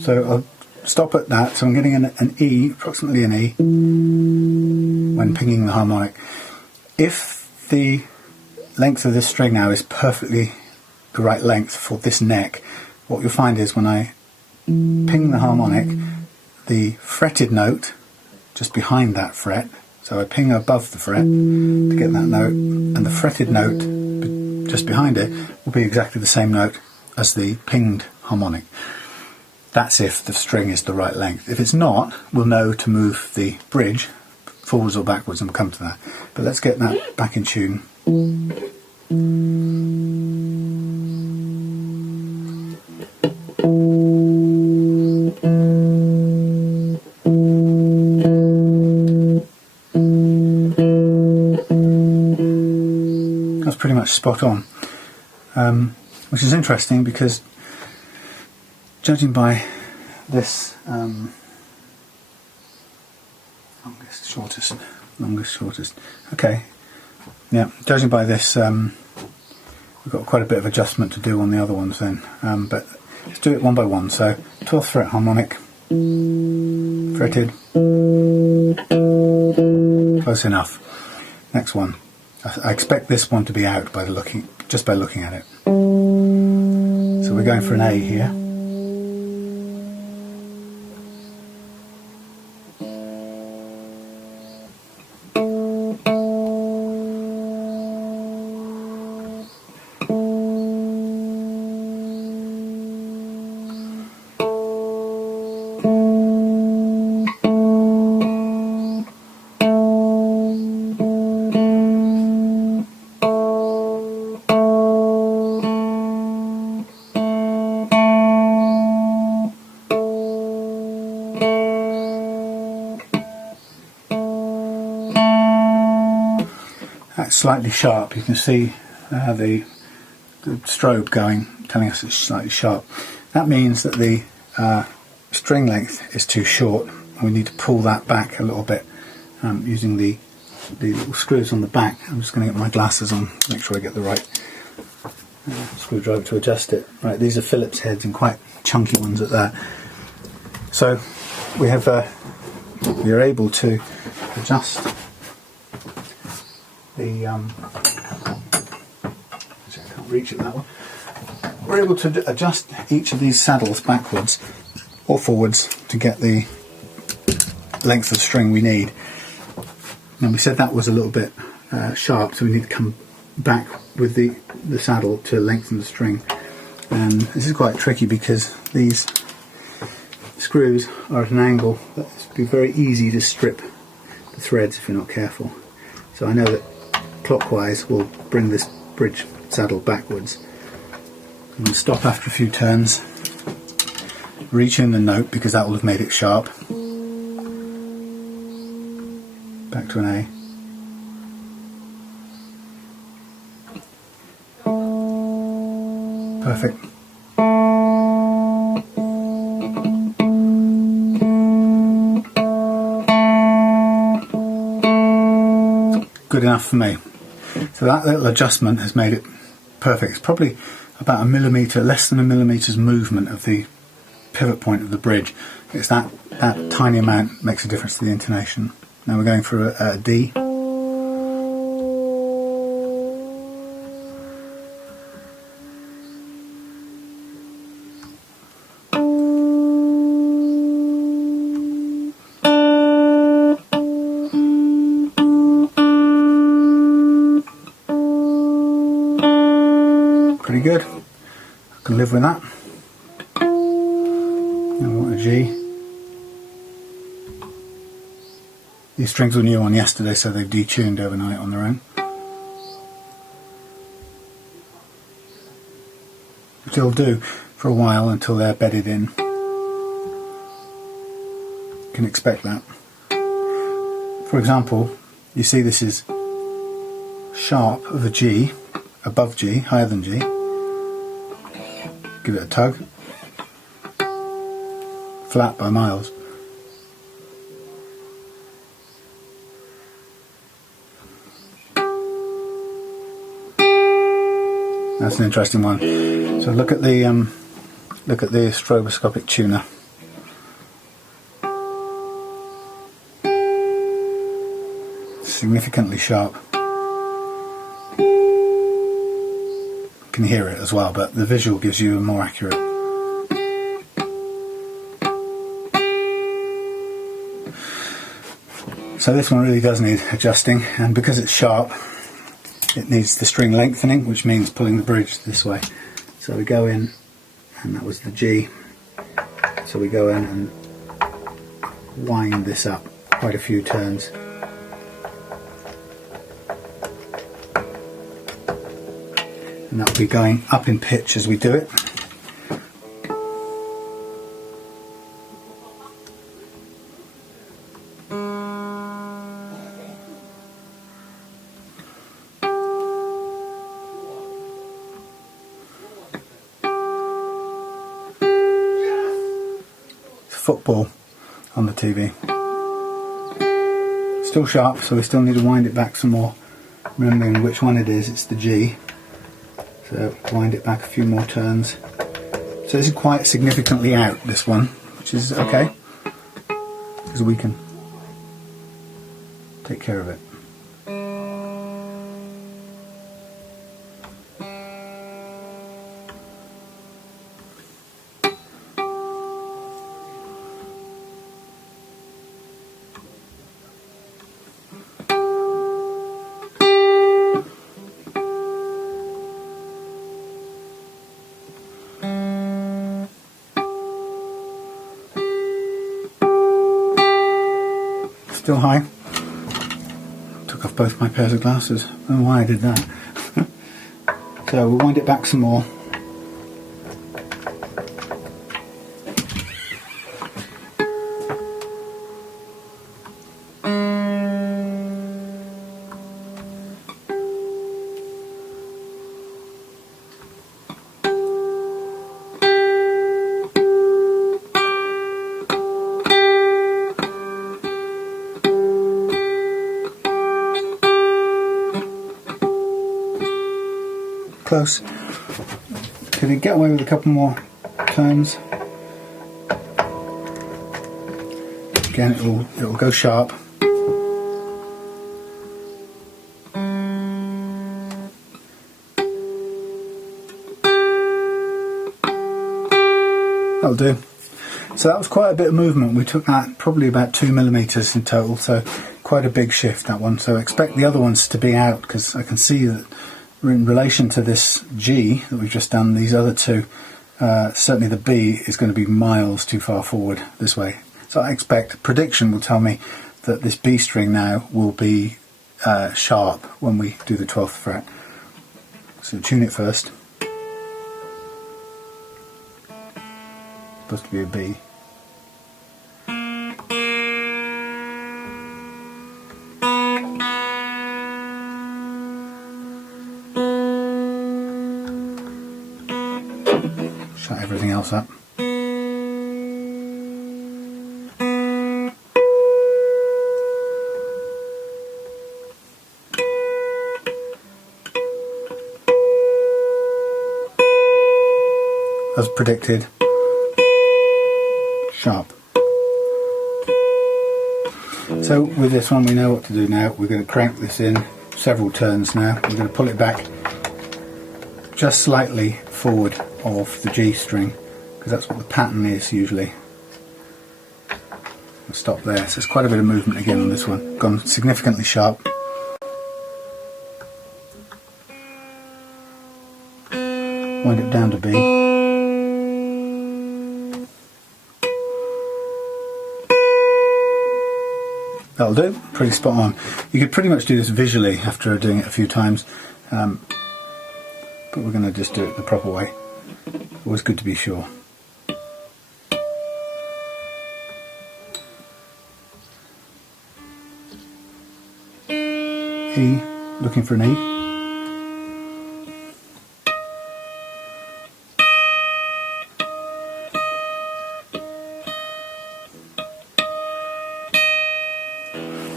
So I'll stop at that. So I'm getting an E, approximately an E, when pinging the harmonic. If the length of this string now is perfectly the right length for this neck, what you'll find is when I ping the harmonic, the fretted note just behind that fret, so I ping above the fret to get that note, and the fretted note just behind it will be exactly the same note as the pinged harmonic. That's if the string is the right length. If it's not, we'll know to move the bridge forwards or backwards, and we'll come to that. But let's get that back in tune. That's pretty much spot on, which is interesting because judging by this longest, shortest. Okay, yeah. Judging by this, we've got quite a bit of adjustment to do on the other ones then. But let's do it one by one. So 12th fret harmonic, fretted, close enough. Next one. I expect this one to be out by just by looking at it. So we're going for an A here. quite slightly sharp. You can see the strobe going, telling us it's slightly sharp. That means that the string length is too short, and we need to pull that back a little bit using the little screws on the back. I'm just going to get my glasses on, make sure I get the right screwdriver to adjust it. Right, these are Phillips heads and quite chunky ones at that. So we are able to adjust the actually I can't reach it that one. We're able to adjust each of these saddles backwards or forwards to get the length of string we need. And we said that was a little bit sharp, so we need to come back with the saddle to lengthen the string. And this is quite tricky because these screws are at an angle that it'd be very easy to strip the threads if you're not careful. So I know that clockwise will bring this bridge saddle backwards. I'm going to stop after a few turns, reach in the note because that will have made it sharp. Back to an A. Perfect. Good enough for me. So that little adjustment has made it perfect. It's probably about a millimetre, less than a millimetre's movement of the pivot point of the bridge. It's that tiny amount makes a difference to the intonation. Now we're going for a D. Pretty good. I can live with that. Now we want a G. These strings were new on yesterday, so they've detuned overnight on their own. Which they'll do for a while until they're bedded in. You can expect that. For example, you see this is sharp of a G, above G, higher than G. Give it a tug. Flat by miles. That's an interesting one. So look at the stroboscopic tuner. Significantly sharp. You can hear it as well, but the visual gives you a more accurate. So this one really does need adjusting, and because it's sharp, it needs the string lengthening, which means pulling the bridge this way. So we go in, and that was the G. So we go in and wind this up quite a few turns. And that will be going up in pitch as we do it. Football on the TV. Still sharp, so we still need to wind it back some more. Remembering which one it is, it's the G. So wind it back a few more turns. So this is quite significantly out, this one, which is okay, because we can take care of it. Still high. Took off both my pairs of glasses. I don't know why I did that. So we'll wind it back some more. close. Could it get away with a couple more turns? Again, it'll go sharp. That'll do. So that was quite a bit of movement. We took that probably about 2 millimeters in total, so quite a big shift, that one. So expect the other ones to be out, because I can see that in relation to this G that we've just done, these other two, certainly the B is going to be miles too far forward this way. So I expect, prediction will tell me that this B string now will be sharp when we do the 12th fret. So tune it first. Supposed to be a B. Shut everything else up. As predicted, sharp. So with this one we know what to do now. We're going to crank this in several turns now. We're going to pull it back just slightly forward of the G string, because that's what the pattern is usually. We'll stop there. So there's quite a bit of movement again on this one. Gone significantly sharp. Wind it down to B. That'll do, pretty spot on. You could pretty much do this visually after doing it a few times, but we're going to just do it the proper way. Always good to be sure. E, looking for an E.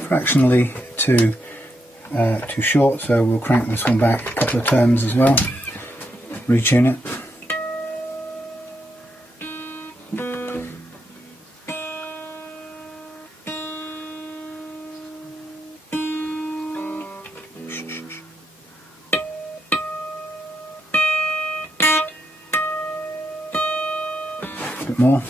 Fractionally too short, so we'll crank this one back a couple of turns as well, retune it. A bit more.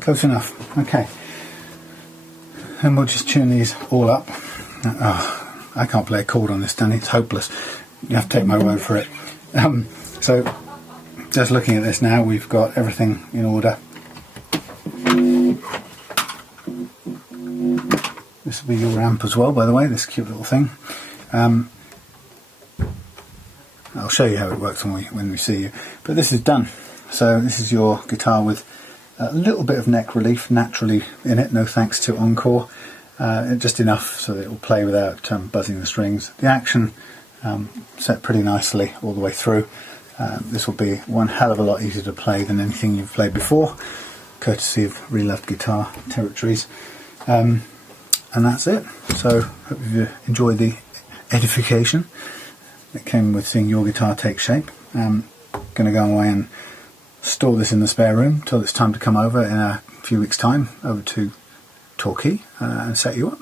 Close enough. Okay, and we'll just tune these all up. Oh, I can't play a chord on this, Danny. It's hopeless. You have to take my word for it. So just looking at this now, we've got everything in order. This will be your amp as well, by the way, this cute little thing. I'll show you how it works when we see you. But this is done. So this is your guitar with a little bit of neck relief naturally in it, no thanks to Encore. Just enough so that it will play without buzzing the strings. The action set pretty nicely all the way through. This will be one hell of a lot easier to play than anything you've played before, courtesy of Reloved Guitar territories. And that's it. So hope you've enjoyed the edification that came with seeing your guitar take shape. I'm going to go away and store this in the spare room till it's time to come over in a few weeks' time over to Torquay and set you up.